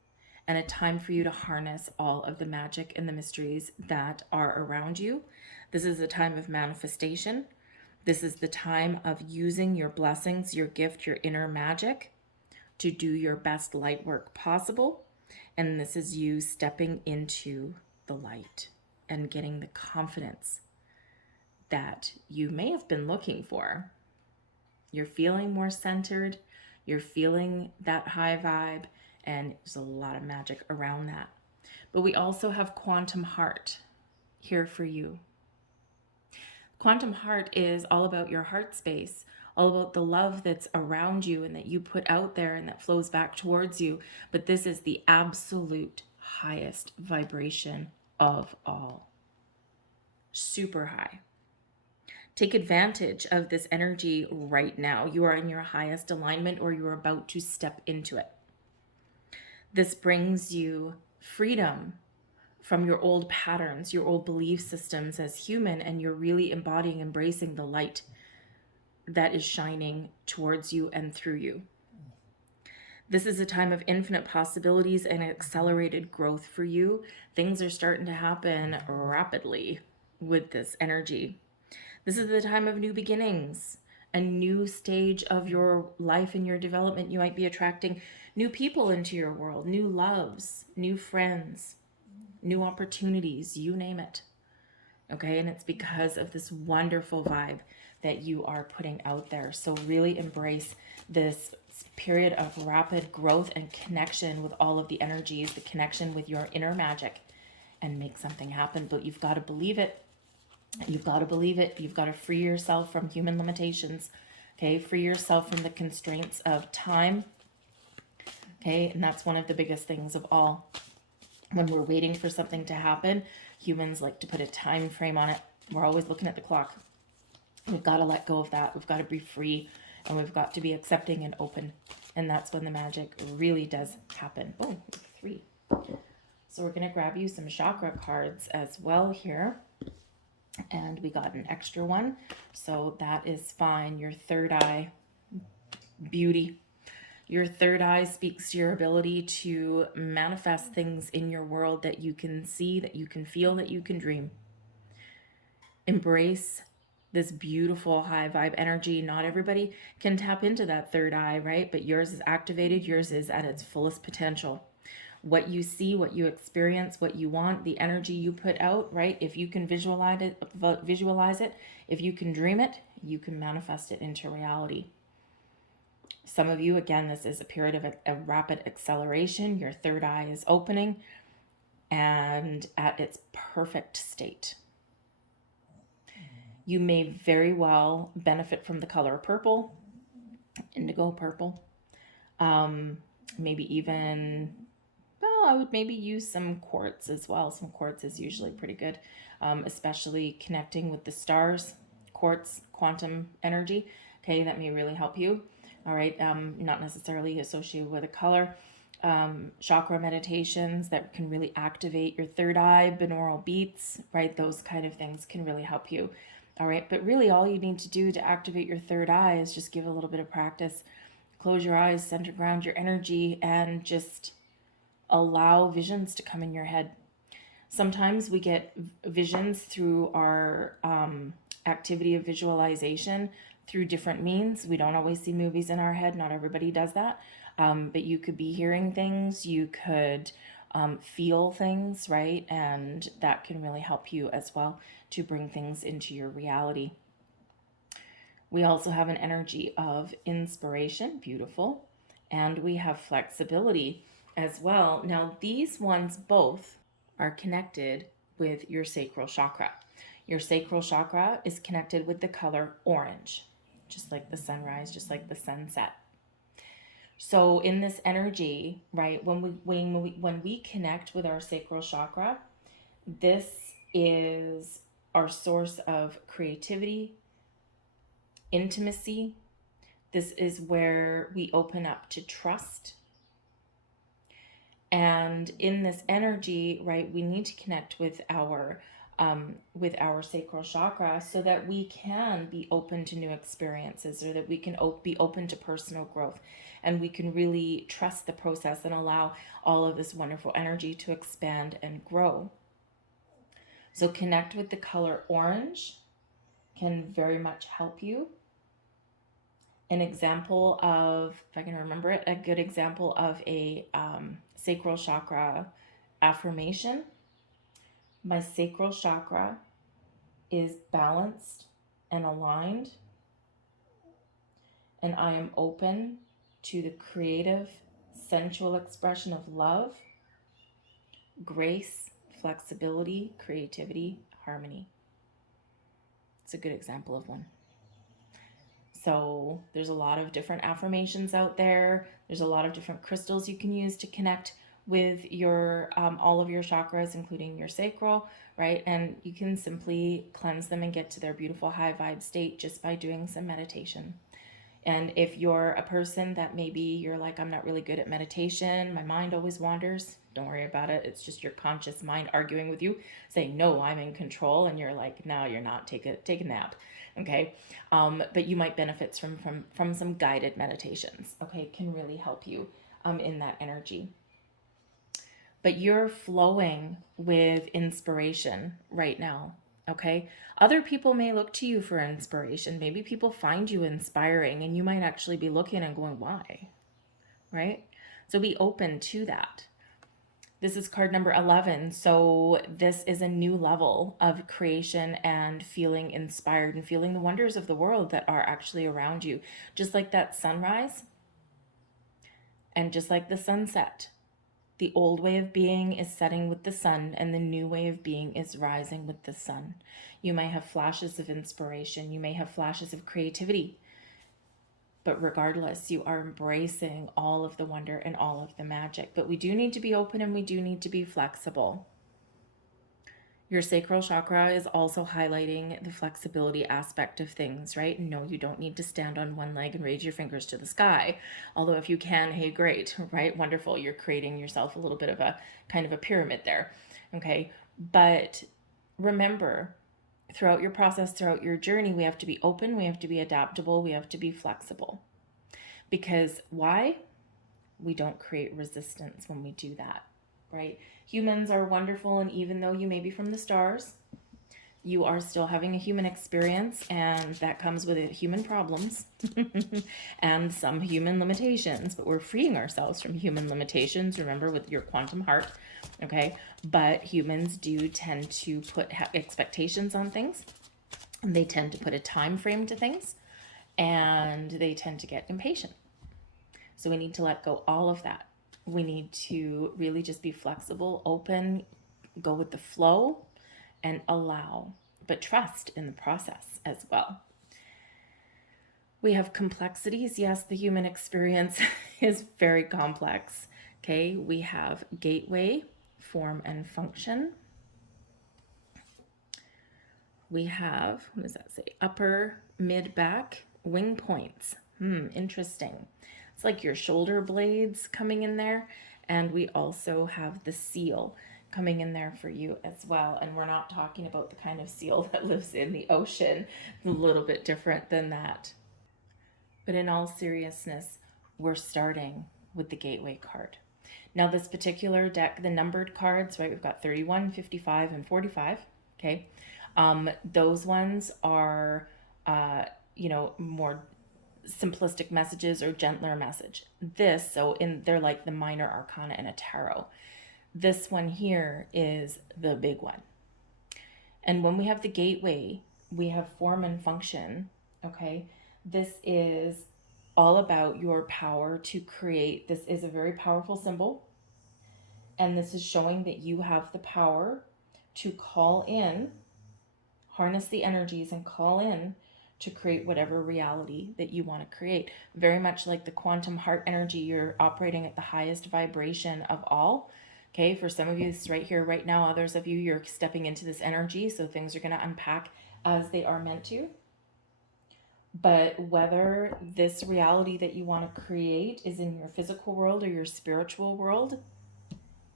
and a time for you to harness all of the magic and the mysteries that are around you. This is a time of manifestation. This is the time of using your blessings, your gift, your inner magic to do your best light work possible. And this is you stepping into the light and getting the confidence that you may have been looking for. You're feeling more centered. You're feeling that high vibe. And there's a lot of magic around that. But we also have Quantum Heart here for you. Quantum Heart is all about your heart space, all about the love that's around you and that you put out there and that flows back towards you. But this is the absolute highest vibration of all. Super high. Take advantage of this energy right now. You are in your highest alignment, or you're about to step into it. This brings you freedom from your old patterns, your old belief systems as human, and you're really embodying, embracing the light that is shining towards you and through you. This is a time of infinite possibilities and accelerated growth for you. Things are starting to happen rapidly with this energy. This is the time of new beginnings, a new stage of your life and your development. You might be attracting new people into your world, new loves, new friends, new opportunities, you name it. Okay, and it's because of this wonderful vibe that you are putting out there. So really embrace this period of rapid growth and connection with all of the energies, the connection with your inner magic, and make something happen. But you've got to believe it. You've got to believe it. You've got to free yourself from human limitations. Okay, free yourself from the constraints of time. Okay, and that's one of the biggest things of all. When we're waiting for something to happen, humans like to put a time frame on it. We're always looking at the clock. We've got to let go of that. We've got to be free, and we've got to be accepting and open. And that's when the magic really does happen. Oh, 3. So we're going to grab you some chakra cards as well here. And we got an extra one. So that is fine. Your third eye, beauty. Your third eye speaks to your ability to manifest things in your world that you can see, that you can feel, that you can dream. Embrace this beautiful high vibe energy. Not everybody can tap into that third eye, right? But yours is activated. Yours is at its fullest potential. What you see, what you experience, what you want, the energy you put out, right? If you can visualize it, if you can dream it, you can manifest it into reality. Some of you, again, this is a period of a rapid acceleration. Your third eye is opening and at its perfect state. You may very well benefit from the color purple, indigo purple. Maybe even, well, I would maybe use some quartz as well. Some quartz is usually pretty good, especially connecting with the stars. Quartz, quantum energy, okay, that may really help you. All right, not necessarily associated with a color. Chakra meditations that can really activate your third eye, binaural beats, right? Those kind of things can really help you. All right, but really all you need to do to activate your third eye is just give a little bit of practice. Close your eyes, center ground your energy, and just allow visions to come in your head. Sometimes we get visions through our activity of visualization through different means. We don't always see movies in our head. Not everybody does that. But you could be hearing things, you could feel things, right? And that can really help you as well to bring things into your reality. We also have an energy of inspiration, beautiful, and we have flexibility as well. Now, these ones both are connected with your sacral chakra. Your sacral chakra is connected with the color orange, just like the sunrise, just like the sunset. So in this energy, right, when we connect with our sacral chakra, this is our source of creativity, intimacy. This is where we open up to trust. And in this energy, right, we need to connect with our sacral chakra so that we can be open to new experiences, or that we can be open to personal growth, and we can really trust the process and allow all of this wonderful energy to expand and grow. So connect with the color orange can very much help you. An example of, if I can remember it, a good example of a sacral chakra affirmation. My sacral chakra is balanced and aligned, and I am open to the creative, sensual expression of love, grace, flexibility, creativity, harmony. It's a good example of one. So there's a lot of different affirmations out there. There's a lot of different crystals you can use to connect with your all of your chakras, including your sacral, right? And you can simply cleanse them and get to their beautiful high vibe state just by doing some meditation. And if you're a person that maybe you're like, I'm not really good at meditation, my mind always wanders, don't worry about it. It's just your conscious mind arguing with you, saying, no, I'm in control. And you're like, no, you're not. Take a nap. Okay. But you might benefit from some guided meditations. Okay. It can really help you in that energy. But you're flowing with inspiration right now. Okay. Other people may look to you for inspiration. Maybe people find you inspiring, and you might actually be looking and going, why? Right? So be open to that. This is card number 11. So this is a new level of creation and feeling inspired and feeling the wonders of the world that are actually around you. Just like that sunrise and just like the sunset. The old way of being is setting with the sun, and the new way of being is rising with the sun. You may have flashes of inspiration. You may have flashes of creativity. But regardless, you are embracing all of the wonder and all of the magic. But we do need to be open, and we do need to be flexible. Your sacral chakra is also highlighting the flexibility aspect of things, right? No, you don't need to stand on one leg and raise your fingers to the sky. Although if you can, hey, great, right? Wonderful. You're creating yourself a little bit of a kind of a pyramid there, okay? But remember, throughout your process, throughout your journey, we have to be open, we have to be adaptable, we have to be flexible. Because why? We don't create resistance when we do that, right? Humans are wonderful, and even though you may be from the stars, you are still having a human experience, and that comes with human problems and some human limitations, but we're freeing ourselves from human limitations, remember, with your quantum heart, okay? But humans do tend to put expectations on things, and they tend to put a time frame to things, and they tend to get impatient. So we need to let go all of that. We need to really just be flexible, open, go with the flow, and allow, but trust in the process as well. We have complexities. Yes, the human experience is very complex. Okay, we have gateway, form and function. We have, what does that say? Upper, mid, back, wing points. Interesting. It's like your shoulder blades coming in there. And we also have the seal. coming in there for you as well. And we're not talking about the kind of seal that lives in the ocean. It's a little bit different than that. But in all seriousness, we're starting with the gateway card. Now, this particular deck, the numbered cards, right, we've got 31, 55, and 45. Okay. Those ones are, more simplistic messages or gentler message. They're like the minor arcana in a tarot. This one here is the big one. And when we have the gateway, we have form and function. Okay. This is all about your power to create. This is a very powerful symbol. And this is showing that you have the power to call in, harness the energies and call in to create whatever reality that you want to create. Very much like the quantum heart energy, you're operating at the highest vibration of all. Okay, for some of you, it's right here, right now. Others of you, you're stepping into this energy, so things are going to unpack as they are meant to. But whether this reality that you want to create is in your physical world or your spiritual world,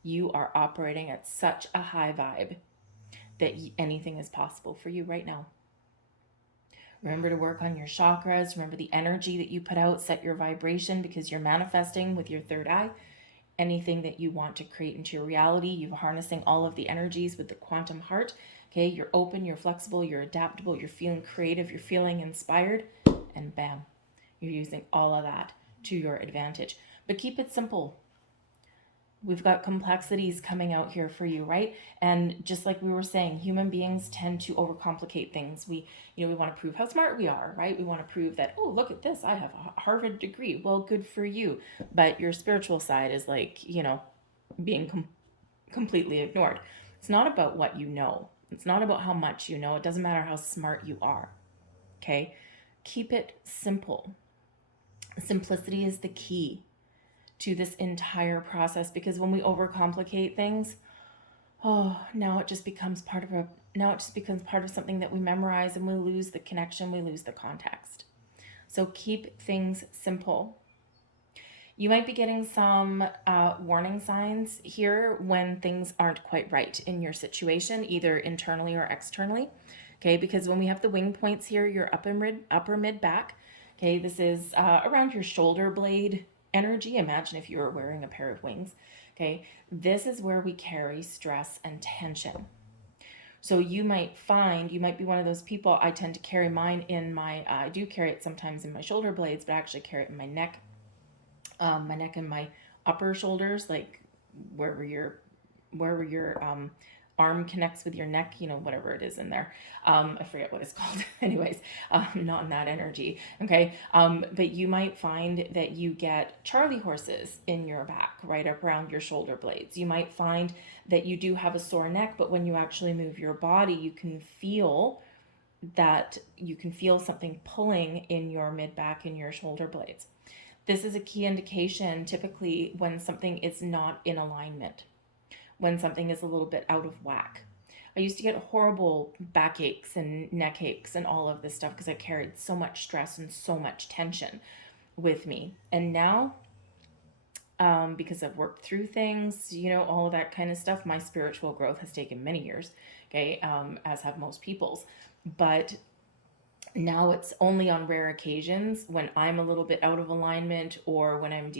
you are operating at such a high vibe that anything is possible for you right now. Remember to work on your chakras. Remember the energy that you put out, set your vibration, because you're manifesting with your third eye. Anything that you want to create into your reality, you're harnessing all of the energies with the quantum heart. Okay, you're open, you're flexible, you're adaptable, you're feeling creative, you're feeling inspired, and bam, you're using all of that to your advantage. But keep it simple. We've got complexities coming out here for you, right? And just like we were saying, human beings tend to overcomplicate things. We want to prove how smart we are, right? We want to prove that, oh, look at this, I have a Harvard degree. Well, good for you. But your spiritual side is like, being completely ignored. It's not about what you know. It's not about how much you know. It doesn't matter how smart you are. Okay? Keep it simple. Simplicity is the key to this entire process, because when we overcomplicate things, now it just becomes part of something that we memorize, and we lose the connection, we lose the context. So keep things simple. You might be getting some warning signs here when things aren't quite right in your situation, either internally or externally. Okay, because when we have the wing points here, your upper mid back. Okay, this is around your shoulder blade energy. Imagine if you were wearing a pair of wings. Okay, this is where we carry stress and tension. So you might be one of those people. I tend to carry mine I do carry it sometimes in my shoulder blades, but I actually carry it in my neck and my upper shoulders, like wherever your arm connects with your neck, whatever it is in there. I forget what it's called. Anyways, not in that energy. Okay. But you might find that you get Charlie horses in your back, right up around your shoulder blades. You might find that you do have a sore neck, but when you actually move your body, you can feel something pulling in your mid back and your shoulder blades. This is a key indication typically when something is not in alignment, when something is a little bit out of whack. I used to get horrible backaches and neck aches and all of this stuff because I carried so much stress and so much tension with me. And now, because I've worked through things, all of that kind of stuff, my spiritual growth has taken many years, okay, as have most people's. But now it's only on rare occasions when I'm a little bit out of alignment, or when I'm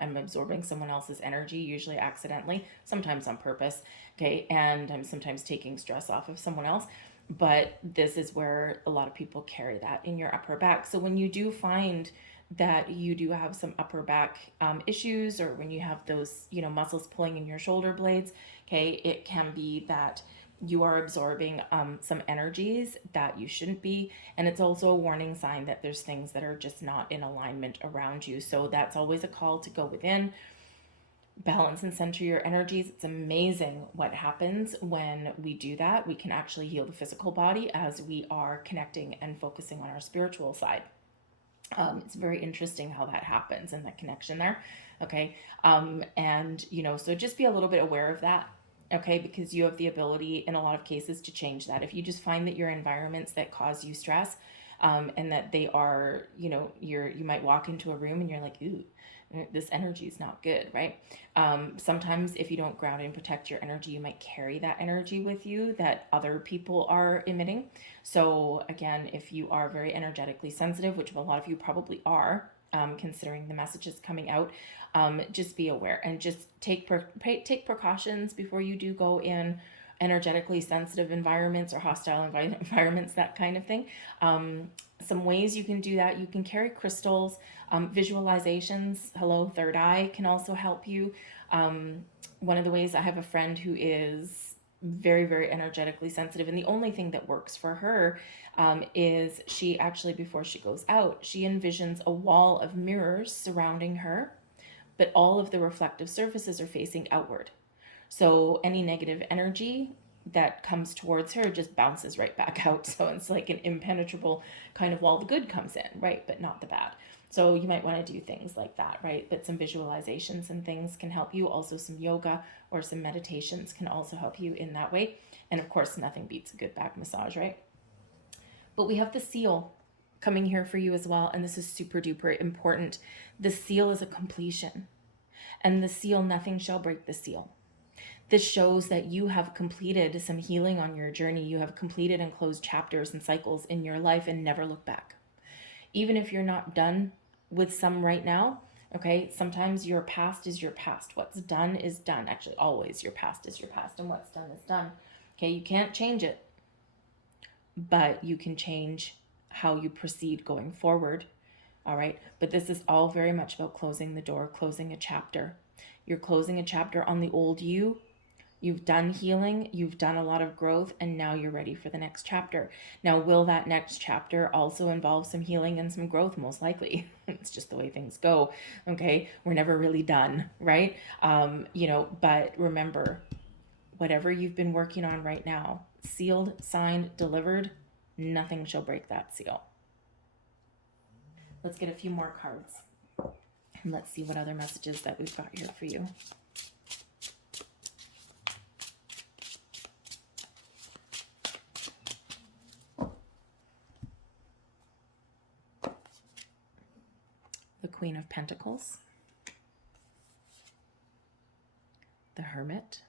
I'm absorbing someone else's energy, usually accidentally, sometimes on purpose, okay, and I'm sometimes taking stress off of someone else. But this is where a lot of people carry that in your upper back. So when you do find that you do have some upper back issues, or when you have those, muscles pulling in your shoulder blades, okay, it can be that you are absorbing some energies that you shouldn't be. And it's also a warning sign that there's things that are just not in alignment around you. So that's always a call to go within, balance and center your energies. It's amazing what happens when we do that. We can actually heal the physical body as we are connecting and focusing on our spiritual side. It's very interesting how that happens and that connection there. Okay. So just be a little bit aware of that. Okay, because you have the ability in a lot of cases to change that. If you just find that your environments that cause you stress, and that they are, you might walk into a room and you're like, ooh, this energy is not good, right? Sometimes if you don't ground and protect your energy, you might carry that energy with you that other people are emitting. So again, if you are very energetically sensitive, which a lot of you probably are, considering the messages coming out, just be aware and just take precautions before you do go in energetically sensitive environments or hostile environments, that kind of thing. Some ways you can do that: you can carry crystals, visualizations. Hello, third eye can also help you. One of the ways, I have a friend who is very, very energetically sensitive, and the only thing that works for her is she actually, before she goes out, she envisions a wall of mirrors surrounding her, but all of the reflective surfaces are facing outward. So any negative energy that comes towards her just bounces right back out. So it's like an impenetrable kind of wall. The good comes in, right? But not the bad. So you might want to do things like that, right? But some visualizations and things can help you. Also some yoga or some meditations can also help you in that way. And of course, nothing beats a good back massage, right? But we have the seal coming here for you as well. And this is super duper important. The seal is a completion. And the seal, nothing shall break the seal. This shows that you have completed some healing on your journey. You have completed and closed chapters and cycles in your life and never look back. Even if you're not done with some right now, okay, sometimes your past is your past. What's done is done. Actually, always your past is your past, and what's done is done. Okay, you can't change it, but you can change how you proceed going forward. All right, but this is all very much about closing the door, closing a chapter. You're closing a chapter on the old you. You've done healing, you've done a lot of growth, and now you're ready for the next chapter. Now, will that next chapter also involve some healing and some growth? Most likely. It's just the way things go. Okay, we're never really done, right? But remember, whatever you've been working on right now, sealed, signed, delivered, nothing shall break that seal. Let's get a few more cards. And let's see what other messages that we've got here for you. The Queen of Pentacles, the Hermit,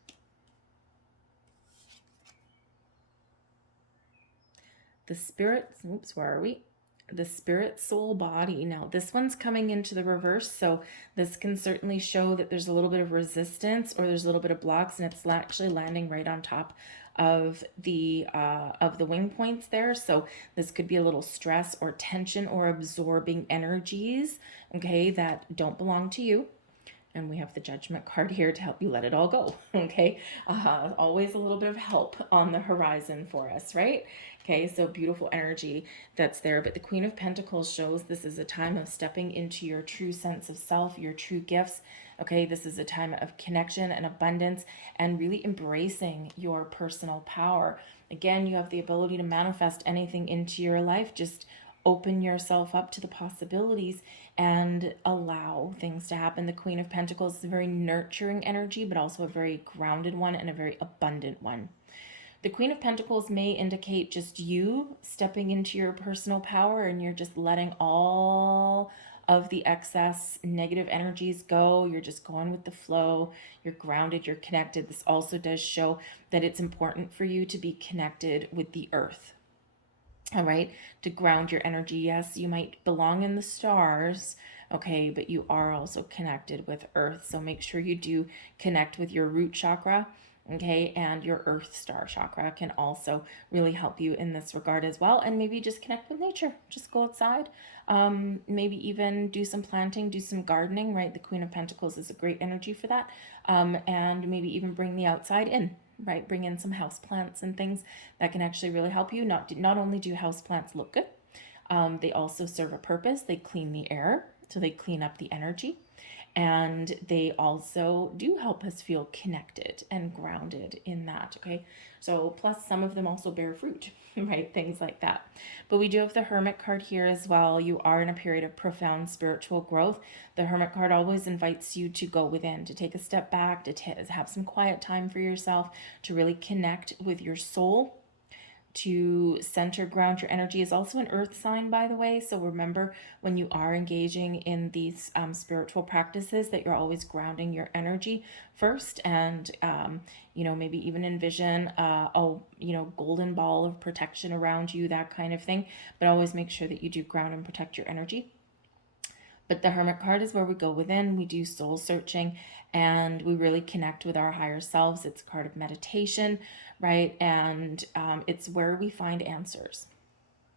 the Spirit, where are we? The Spirit, Soul, Body. Now, this one's coming into the reverse, so this can certainly show that there's a little bit of resistance or there's a little bit of blocks, and it's actually landing right on top of the wing points there. So this could be a little stress or tension or absorbing energies, okay, that don't belong to you. And we have the Judgment card here to help you let it all go, okay? Always a little bit of help on the horizon for us, right? Okay, so beautiful energy that's there. But the Queen of Pentacles shows this is a time of stepping into your true sense of self, your true gifts. Okay, this is a time of connection and abundance and really embracing your personal power. Again, you have the ability to manifest anything into your life. Just open yourself up to the possibilities and allow things to happen. The Queen of Pentacles is a very nurturing energy, but also a very grounded one and a very abundant one. The Queen of Pentacles may indicate just you stepping into your personal power and you're just letting all of the excess negative energies go. You're just going with the flow. You're grounded, you're connected. This also does show that it's important for you to be connected with the earth. All right, to ground your energy. Yes, you might belong in the stars, okay, but you are also connected with earth. So make sure you do connect with your root chakra, okay, and your earth star chakra can also really help you in this regard as well. And maybe just connect with nature. Just go outside, maybe even do some planting, do some gardening, right? The Queen of Pentacles is a great energy for that. And maybe even bring the outside in. Right, bring in some house plants and things that can actually really help you. Not only do house plants look good, they also serve a purpose. They clean the air, so they clean up the energy, and they also do help us feel connected and grounded in that. Okay, so plus some of them also bear fruit, right? Things like that. But we do have the Hermit card here as well. You are in a period of profound spiritual growth. The Hermit card always invites you to go within, to take a step back, to have some quiet time for yourself, to really connect with your soul, to center, ground your energy, is also an earth sign, by the way. So remember, when you are engaging in these spiritual practices, that you're always grounding your energy first. And maybe even envision golden ball of protection around you, that kind of thing. But always make sure that you do ground and protect your energy. But the Hermit card is where we go within, we do soul searching, and we really connect with our higher selves. It's a card of meditation, right? And it's where we find answers,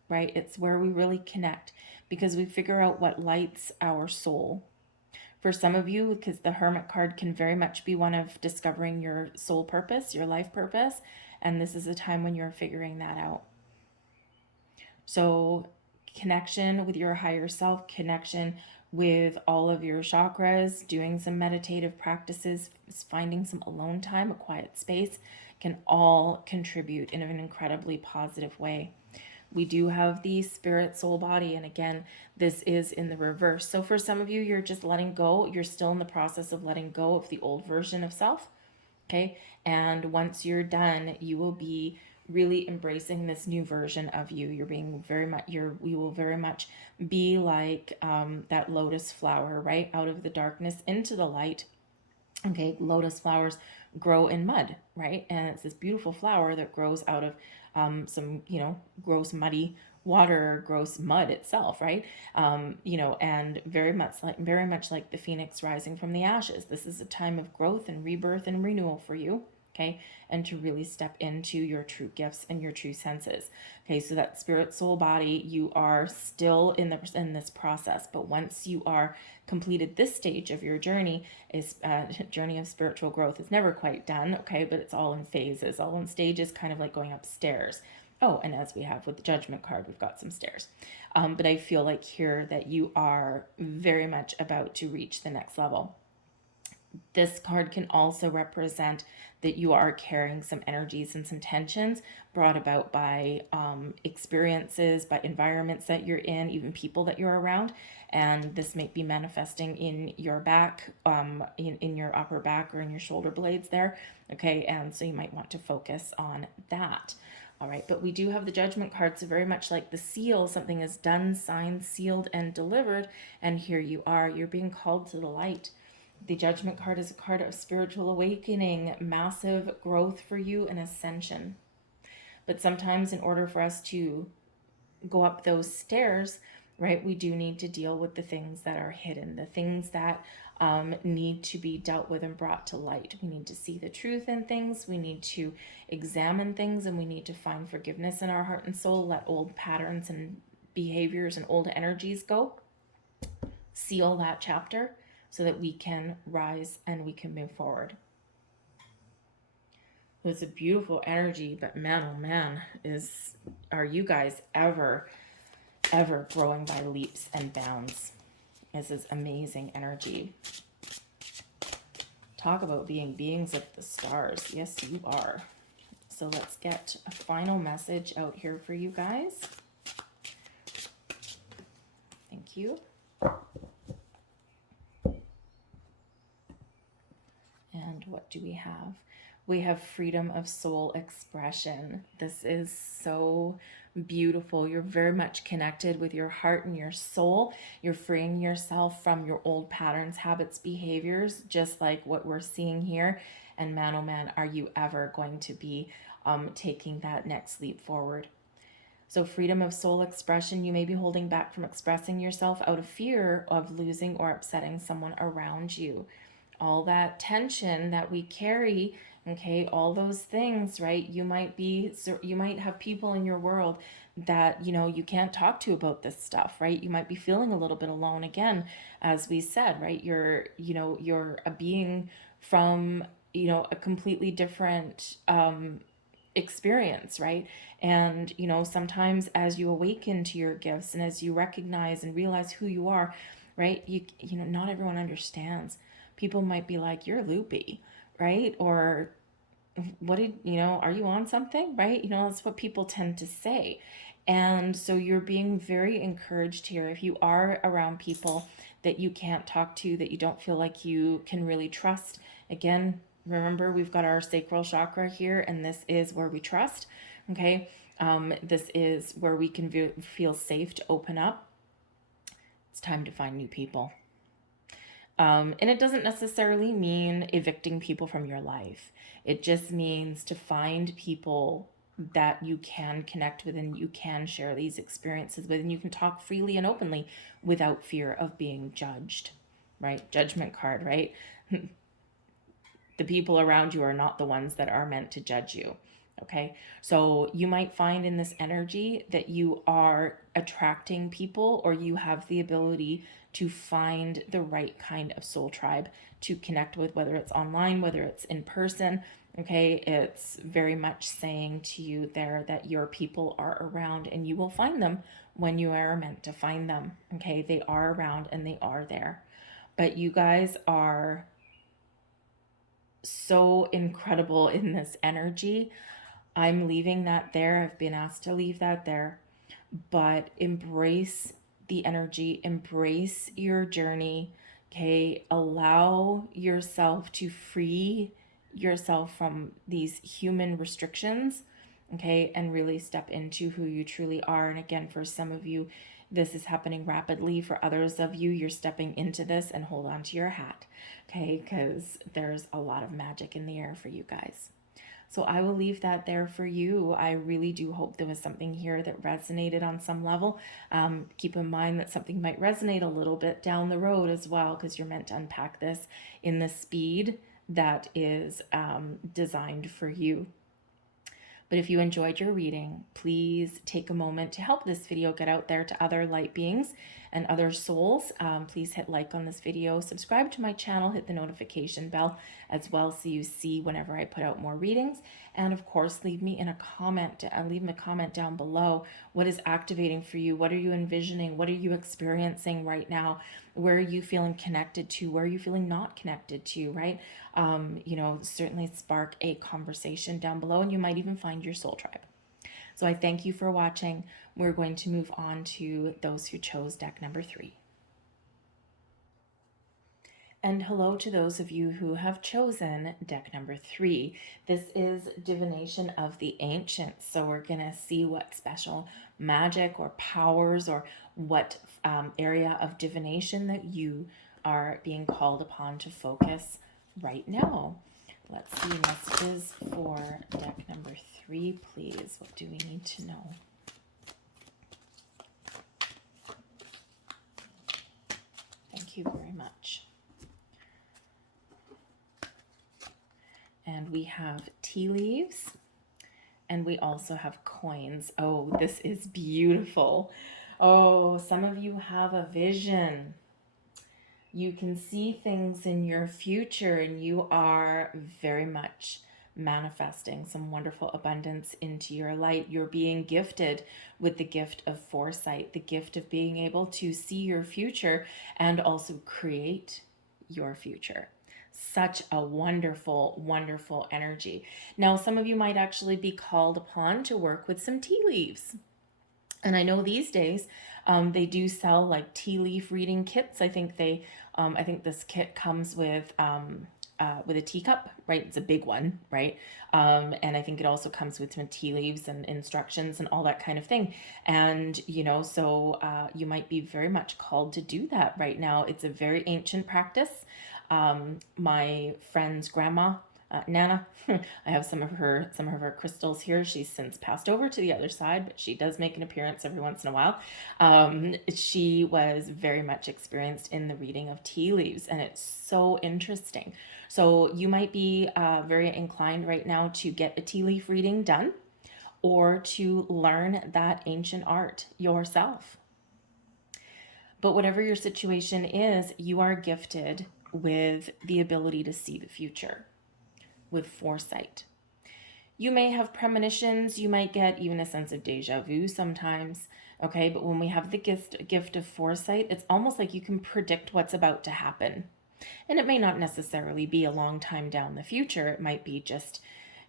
right? It's where we really connect, because we figure out what lights our soul. For some of you, because the Hermit card can very much be one of discovering your soul purpose, your life purpose, and this is a time when you're figuring that out. So connection with your higher self, connection with all of your chakras, doing some meditative practices, finding some alone time, a quiet space, can all contribute in an incredibly positive way. We do have the spirit, soul, body, and again, this is in the reverse. So for some of you, you're just letting go. You're still in the process of letting go of the old version of self, okay? And once you're done, you will be really embracing this new version of you. You're being very much, you will very much be like that lotus flower, right? Out of the darkness into the light. Okay, lotus flowers grow in mud, right? And it's this beautiful flower that grows out of some, gross muddy water, gross mud itself, right? And very much like the phoenix rising from the ashes. This is a time of growth and rebirth and renewal for you. Okay, and to really step into your true gifts and your true senses. Okay, so that spirit, soul, body, you are still in this process, but once you are completed this stage of your journey, is journey of spiritual growth, is never quite done. Okay, but it's all in phases, all in stages, kind of like going upstairs. Oh, and as we have with the Judgment card, we've got some stairs. But I feel like here that you are very much about to reach the next level. This card can also represent that you are carrying some energies and some tensions brought about by experiences, by environments that you're in, even people that you're around. And this might be manifesting in your back, in your upper back or in your shoulder blades there. Okay, and so you might want to focus on that. All right, but we do have the Judgment card, so very much like the seal, something is done, signed, sealed, and delivered. And here you are, you're being called to the light. The Judgment card is a card of spiritual awakening, massive growth for you, and ascension. But sometimes in order for us to go up those stairs, right, we do need to deal with the things that are hidden, the things that need to be dealt with and brought to light. We need to see the truth in things. We need to examine things, and we need to find forgiveness in our heart and soul, let old patterns and behaviors and old energies go, seal that chapter, so that we can rise and we can move forward. It's a beautiful energy, but man, oh man, are you guys ever growing by leaps and bounds? This is amazing energy. Talk about being beings of the stars. Yes, you are. So let's get a final message out here for you guys. Thank you. And what do we have? We have freedom of soul expression. This is so beautiful. You're very much connected with your heart and your soul. You're freeing yourself from your old patterns, habits, behaviors, just like what we're seeing here. And man, oh man, are you ever going to be taking that next leap forward? So freedom of soul expression, you may be holding back from expressing yourself out of fear of losing or upsetting someone around you. All that tension that we carry, okay, all those things, right? You might have people in your world that, you can't talk to about this stuff, right? You might be feeling a little bit alone again, as we said, right? You're a being from, a completely different experience, right? And, sometimes as you awaken to your gifts and as you recognize and realize who you are, right? Not everyone understands. People might be like, you're loopy, right? Or are you on something, right? That's what people tend to say. And so you're being very encouraged here. If you are around people that you can't talk to, that you don't feel like you can really trust, again, remember we've got our sacral chakra here, and this is where we trust, okay? This is where we can feel safe to open up. It's time to find new people. And it doesn't necessarily mean evicting people from your life. It just means to find people that you can connect with and you can share these experiences with, and you can talk freely and openly without fear of being judged, right? Judgment card, right? The people around you are not the ones that are meant to judge you. Okay, so you might find in this energy that you are attracting people, or you have the ability to find the right kind of soul tribe to connect with, whether it's online, whether it's in person. Okay, it's very much saying to you there that your people are around and you will find them when you are meant to find them. Okay, they are around and they are there. But you guys are so incredible in this energy. I'm leaving that there. I've been asked to leave that there. But embrace the energy, embrace your journey. Okay, allow yourself to free yourself from these human restrictions. Okay, and really step into who you truly are. And again, for some of you, this is happening rapidly. For others of you, you're stepping into this, and hold on to your hat. Okay, because there's a lot of magic in the air for you guys. So I will leave that there for you. I really do hope there was something here that resonated on some level. Keep in mind that something might resonate a little bit down the road as well, because you're meant to unpack this in the speed that is designed for you. But if you enjoyed your reading, please take a moment to help this video get out there to other light beings and other souls. Please hit like on this video, subscribe to my channel, hit the notification bell as well so you see whenever I put out more readings. And of course, leave me a comment down below. What is activating for you? What are you envisioning? What are you experiencing right now? Where are you feeling connected to? Where are you feeling not connected to, right? Certainly spark a conversation down below, and you might even find your soul tribe. So I thank you for watching. We're going to move on to those who chose deck number 3. And hello to those of you who have chosen deck number 3. This is Divination of the Ancients. So we're going to see what special magic or powers or what area of divination that you are being called upon to focus right now. Let's see messages for deck number 3, please. What do we need to know? Thank you very much. And we have tea leaves, and we also have coins. Oh, this is beautiful. Oh, some of you have a vision. You can see things in your future, and you are very much manifesting some wonderful abundance into your light. You're being gifted with the gift of foresight, the gift of being able to see your future and also create your future. Such a wonderful, wonderful energy. Now, some of you might actually be called upon to work with some tea leaves. And I know these days they do sell like tea leaf reading kits. I think this kit comes with a teacup, right? It's a big one, right? And I think it also comes with some tea leaves and instructions and all that kind of thing. And, so you might be very much called to do that right now. It's a very ancient practice. My friend's grandma, Nana, I have some of her crystals here. She's since passed over to the other side, but she does make an appearance every once in a while. She was very much experienced in the reading of tea leaves, and it's so interesting. So you might be very inclined right now to get a tea leaf reading done, or to learn that ancient art yourself. But whatever your situation is, you are gifted with the ability to see the future with foresight. You may have premonitions, you might get even a sense of deja vu sometimes, okay? But when we have the gift of foresight, it's almost like you can predict what's about to happen. And it may not necessarily be a long time down the future. It might be just,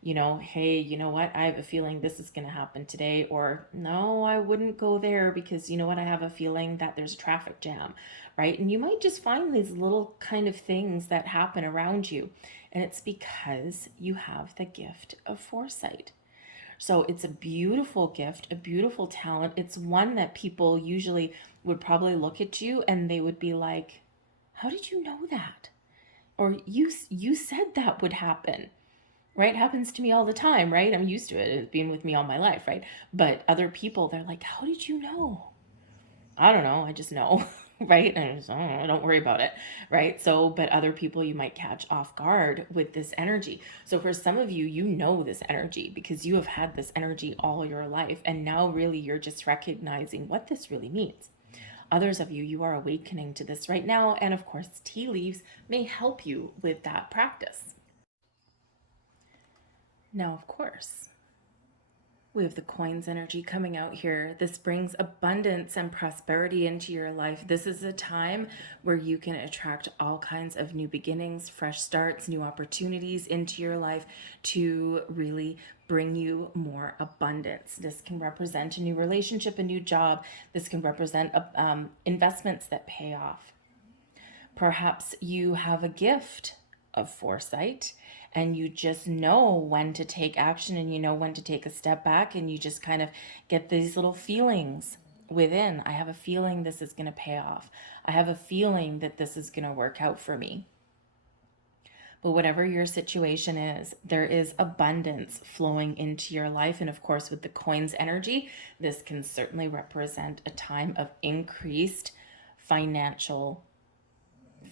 hey, you know what? I have a feeling this is going to happen today. Or, no, I wouldn't go there because, you know what? I have a feeling that there's a traffic jam, right? And you might just find these little kind of things that happen around you. And it's because you have the gift of foresight. So it's a beautiful gift, a beautiful talent. It's one that people usually would probably look at you and they would be like, how did you know that? Or you said that would happen, right? It happens to me all the time, right? I'm used to it. It's been with me all my life, right? But other people, they're like, how did you know? I don't know. I just know, right? And I just, oh, don't worry about it, right? So, but other people you might catch off guard with this energy. So for some of you, you know this energy because you have had this energy all your life. And now really you're just recognizing what this really means. Others of you, you are awakening to this right now. And of course, tea leaves may help you with that practice. Now, of course, we have the coins energy coming out here. This brings abundance and prosperity into your life. This is a time where you can attract all kinds of new beginnings, fresh starts, new opportunities into your life to really bring you more abundance. This can represent a new relationship, a new job. This can represent investments that pay off. Perhaps you have a gift of foresight and you just know when to take action and you know when to take a step back and you just kind of get these little feelings within. I have a feeling this is going to pay off. I have a feeling that this is going to work out for me. But whatever your situation is, there is abundance flowing into your life. And of course, with the coins energy, this can certainly represent a time of increased financial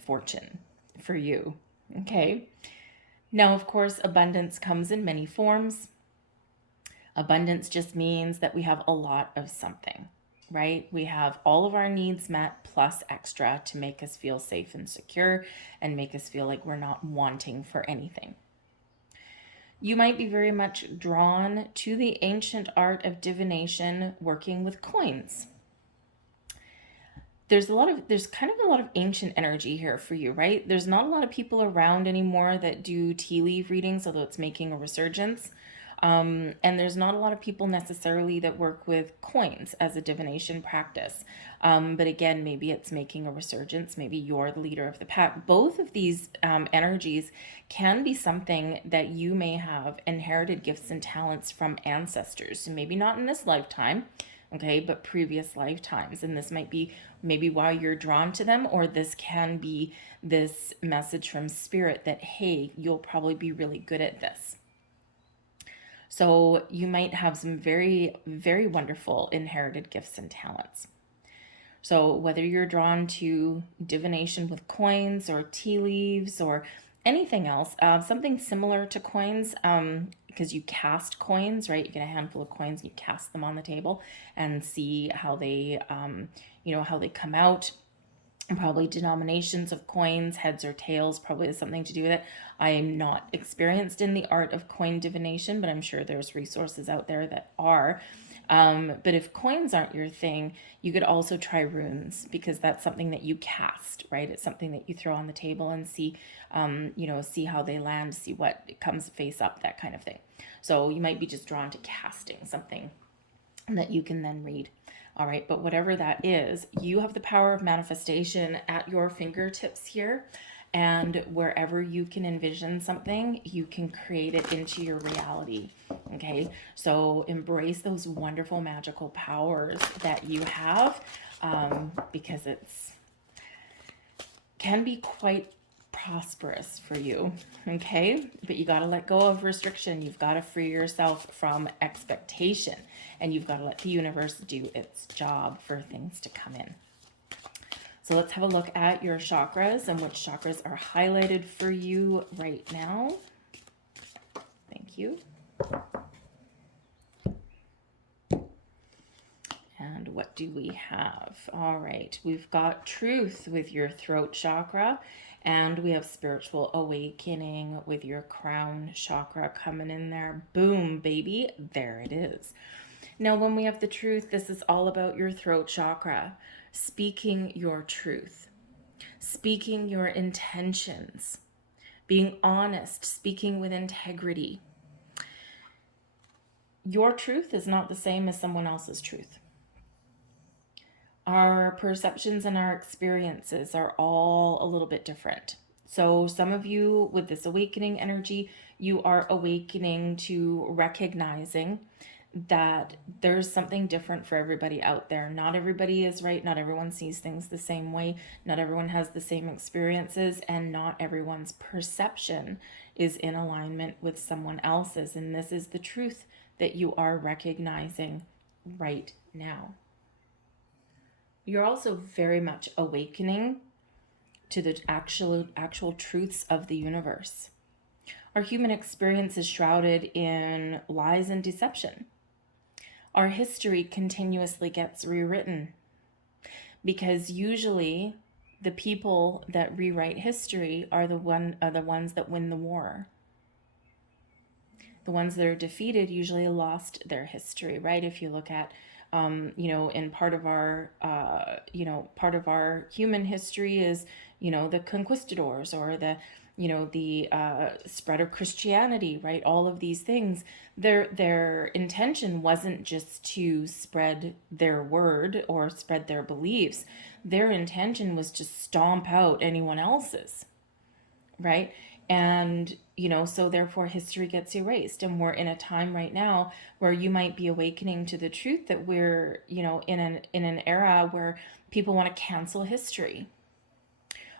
fortune for you. Okay. Now, of course, abundance comes in many forms. Abundance just means that we have a lot of something, right? We have all of our needs met plus extra to make us feel safe and secure and make us feel like we're not wanting for anything. You might be very much drawn to the ancient art of divination working with coins. There's kind of a lot of ancient energy here for you, right? There's not a lot of people around anymore that do tea leaf readings, although it's making a resurgence. And there's not a lot of people necessarily that work with coins as a divination practice. But again, maybe it's making a resurgence. Maybe you're the leader of the pack. Both of these energies can be something that you may have inherited gifts and talents from ancestors. So maybe not in this lifetime, okay, but previous lifetimes. And this might be maybe why you're drawn to them, or this can be this message from spirit that, hey, you'll probably be really good at this. So you might have some very, very wonderful inherited gifts and talents. So whether you're drawn to divination with coins or tea leaves or anything else, something similar to coins, because you cast coins, right? You get a handful of coins and you cast them on the table and see how they, how they come out. And probably denominations of coins, heads or tails, probably has something to do with it. I am not experienced in the art of coin divination, but I'm sure there's resources out there that are. But if coins aren't your thing, you could also try runes, because that's something that you cast, right? It's something that you throw on the table and see, see how they land, see what comes face up, that kind of thing. So you might be just drawn to casting something that you can then read. All right, but whatever that is, you have the power of manifestation at your fingertips here. And wherever you can envision something, you can create it into your reality. Okay, so embrace those wonderful magical powers that you have, because it's can be quite prosperous for you. Okay, but you got to let go of restriction. You've got to free yourself from expectation, and you've got to let the universe do its job for things to come in. So let's have a look at your chakras and which chakras are highlighted for you right now. Thank you. And what do we have? All right, we've got truth with your throat chakra, and we have spiritual awakening with your crown chakra coming in there. Boom, baby, there it is. Now, when we have the truth, this is all about your throat chakra. Speaking your truth, speaking your intentions, being honest, speaking with integrity. Your truth is not the same as someone else's truth. Our perceptions and our experiences are all a little bit different. So some of you with this awakening energy, you are awakening to recognizing that there's something different for everybody out there. Not everybody is right. Not everyone sees things the same way. Not everyone has the same experiences, and not everyone's perception is in alignment with someone else's. And this is the truth that you are recognizing right now. You're also very much awakening to the actual truths of the universe. Our human experience is shrouded in lies and deception. Our history continuously gets rewritten because usually the people that rewrite history are the ones that win the war. The ones that are defeated usually lost their history, right? If you look at in part of our human history is, the conquistadors, or the spread of Christianity, right? All of these things, their intention wasn't just to spread their word or spread their beliefs. Their intention was to stomp out anyone else's, right? And so therefore history gets erased, and we're in a time right now where you might be awakening to the truth that we're in an era where people want to cancel history,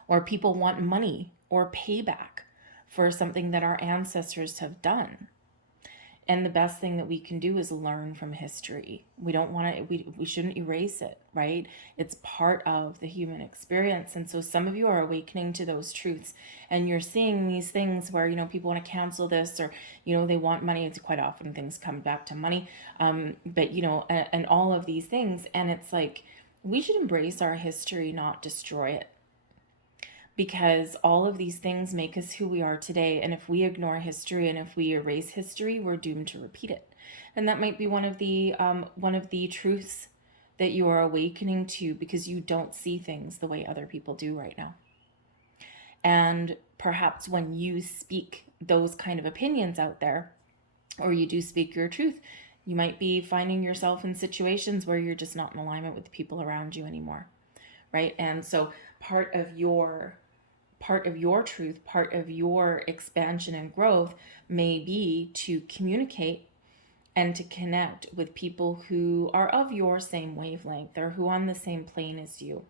or people want money or payback for something that our ancestors have done. And the best thing that we can do is learn from history. We don't want to, we shouldn't erase it, right? It's part of the human experience. And so some of you are awakening to those truths, and you're seeing these things where, people want to cancel this, or, they want money. It's quite often things come back to money. But, and all of these things. And it's like, we should embrace our history, not destroy it. Because all of these things make us who we are today. And if we ignore history and if we erase history, we're doomed to repeat it. And that might be one of the truths that you are awakening to, because you don't see things the way other people do right now. And perhaps when you speak those kind of opinions out there, or you do speak your truth, you might be finding yourself in situations where you're just not in alignment with the people around you anymore, right? And so part of your truth, part of your expansion and growth may be to communicate and to connect with people who are of your same wavelength, or who are on the same plane as you.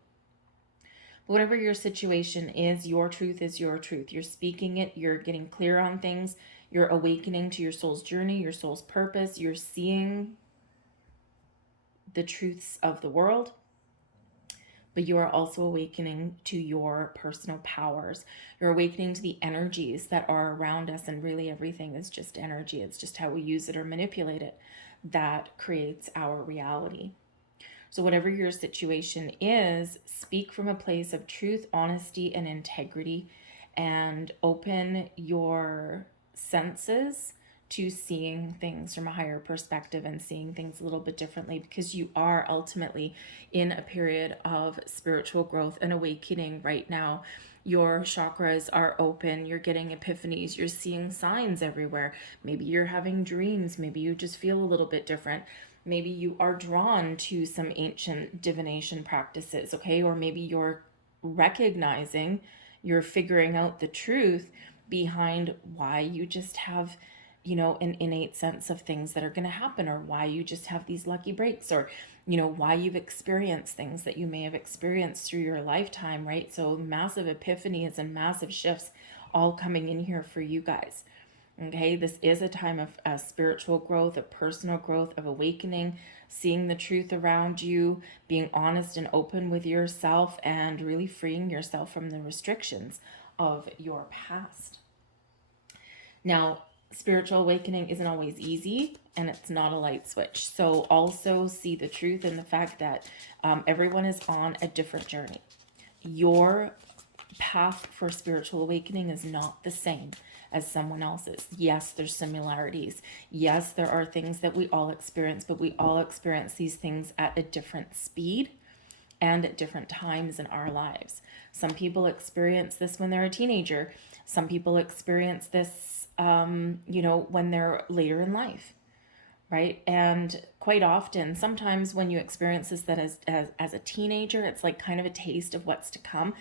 Whatever your situation is your truth is your truth. You're speaking it, you're getting clear on things, you're awakening to your soul's journey, your soul's purpose, you're seeing the truths of the world. But you are also awakening to your personal powers. You're awakening to the energies that are around us, and really everything is just energy. It's just how we use it or manipulate it that creates our reality. So whatever your situation is, speak from a place of truth, honesty, and integrity, and open your senses to seeing things from a higher perspective and seeing things a little bit differently, because you are ultimately in a period of spiritual growth and awakening right now. Your chakras are open, you're getting epiphanies, you're seeing signs everywhere. Maybe you're having dreams, maybe you just feel a little bit different. Maybe you are drawn to some ancient divination practices, okay? Or maybe you're recognizing, you're figuring out the truth behind why you just have an innate sense of things that are going to happen, or why you just have these lucky breaks, or why you've experienced things that you may have experienced through your lifetime, right? So massive epiphanies and massive shifts all coming in here for you guys. Okay, this is a time of spiritual growth, of personal growth, of awakening, seeing the truth around you, being honest and open with yourself, and really freeing yourself from the restrictions of your past. Now, spiritual awakening isn't always easy, and it's not a light switch. So also see the truth in the fact that everyone is on a different journey. Your path for spiritual awakening is not the same as someone else's. Yes, there's similarities. Yes, there are things that we all experience, but we all experience these things at a different speed and at different times in our lives. Some people experience this when they're a teenager. Some people experience this, when they're later in life, right? And quite often, sometimes when you experience this, that as a teenager, it's like kind of a taste of what's to come,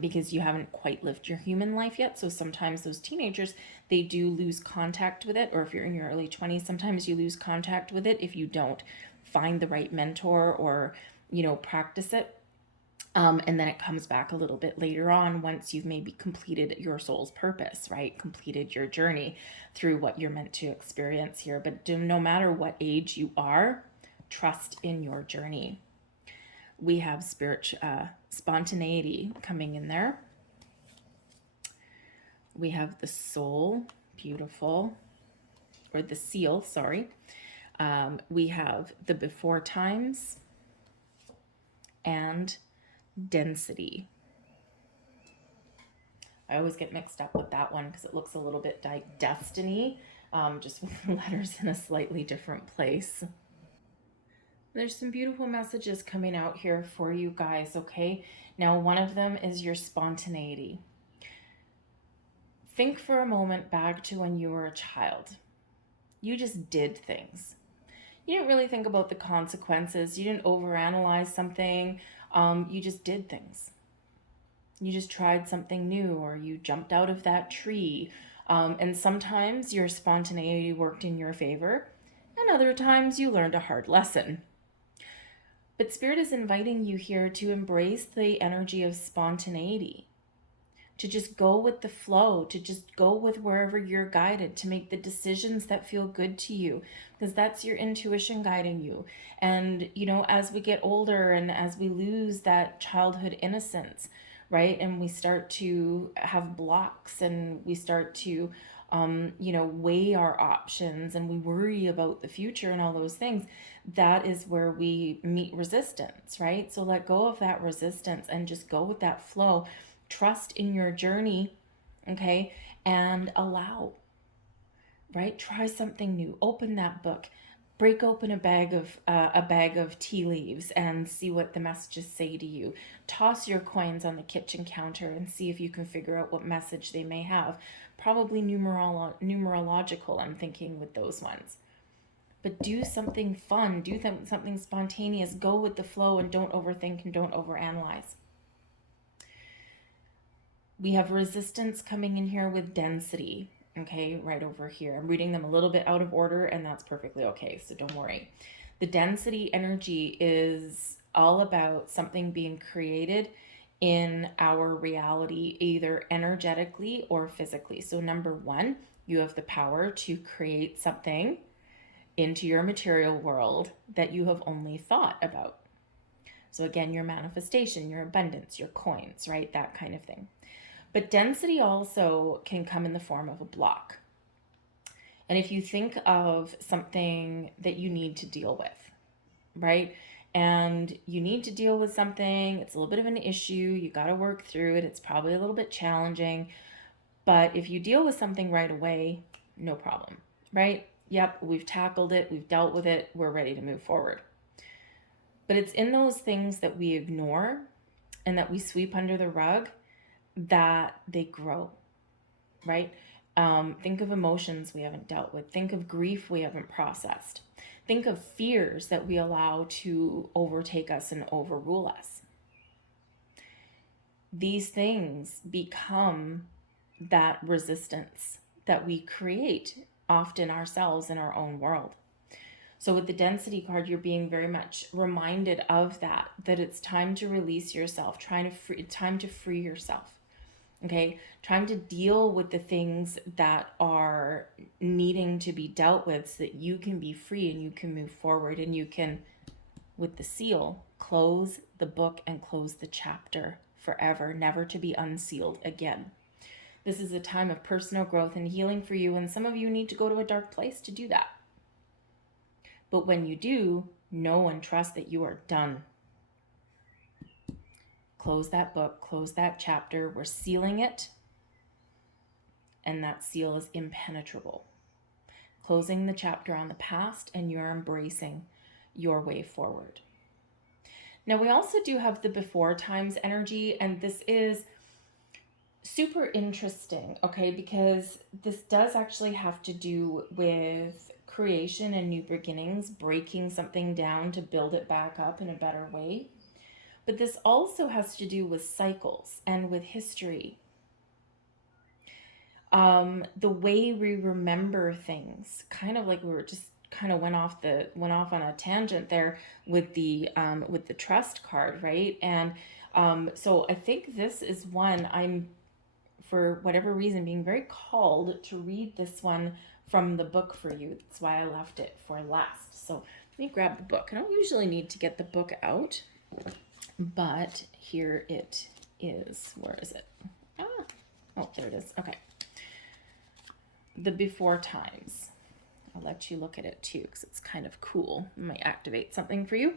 because you haven't quite lived your human life yet. So sometimes those teenagers, they do lose contact with it. Or if you're in your early 20s, sometimes you lose contact with it if you don't find the right mentor or, practice it. And then it comes back a little bit later on once you've maybe completed your soul's purpose, right? Completed your journey through what you're meant to experience here. But no matter what age you are, trust in your journey. We have spontaneity coming in there. We have the soul, beautiful, or the seal, sorry. We have the before times and density. I always get mixed up with that one because it looks a little bit like destiny, just with the letters in a slightly different place. There's some beautiful messages coming out here for you guys, okay? Now, one of them is your spontaneity. Think for a moment back to when you were a child. You just did things. You didn't really think about the consequences. You didn't overanalyze something. You just did things. You just tried something new, or you jumped out of that tree. And sometimes your spontaneity worked in your favor, and other times you learned a hard lesson. But Spirit is inviting you here to embrace the energy of spontaneity, to just go with the flow, to just go with wherever you're guided, to make the decisions that feel good to you, because that's your intuition guiding you. And, as we get older and as we lose that childhood innocence, right, and we start to have blocks and we start to, weigh our options and we worry about the future and all those things, that is where we meet resistance, right? So let go of that resistance and just go with that flow. Trust in your journey, okay, and allow, right? Try something new. Open that book. Break open a bag of tea leaves and see what the messages say to you. Toss your coins on the kitchen counter and see if you can figure out what message they may have. Probably numerological, I'm thinking, with those ones. But do something fun. Do something spontaneous. Go with the flow and don't overthink and don't overanalyze. We have resistance coming in here with density, okay, right over here. I'm reading them a little bit out of order, and that's perfectly okay, so don't worry. The density energy is all about something being created in our reality, either energetically or physically. So number one, you have the power to create something into your material world that you have only thought about. So again, your manifestation, your abundance, your coins, right? That kind of thing. But density also can come in the form of a block. And if you think of something that you need to deal with, right? And you need to deal with something, it's a little bit of an issue, you got to work through it, it's probably a little bit challenging. But if you deal with something right away, no problem, right? Yep, we've tackled it, we've dealt with it, we're ready to move forward. But it's in those things that we ignore and that we sweep under the rug that they grow, right? Think of emotions we haven't dealt with. Think of grief we haven't processed. Think of fears that we allow to overtake us and overrule us. These things become that resistance that we create often ourselves in our own world. So with the density card, you're being very much reminded of that it's time to release yourself, time to free yourself. Okay, trying to deal with the things that are needing to be dealt with so that you can be free and you can move forward and you can, with the seal, close the book and close the chapter forever, never to be unsealed again. This is a time of personal growth and healing for you, and some of you need to go to a dark place to do that. But when you do, know and trust that you are done. Close that book, close that chapter. We're sealing it, and that seal is impenetrable. Closing the chapter on the past, and you're embracing your way forward. Now, we also do have the before times energy, and this is super interesting, okay, because this does actually have to do with creation and new beginnings, breaking something down to build it back up in a better way. But this also has to do with cycles and with history. The way we remember things, kind of like we were just kind of went off on a tangent there with the trust card, right? And so I think this is one I'm, for whatever reason, being very called to read this one from the book for you. That's why I left it for last. So let me grab the book. I don't usually need to get the book out, but here it is. Where is it? Oh, there it is. Okay. The Before Times. I'll let you look at it too, because it's kind of cool. It might activate something for you.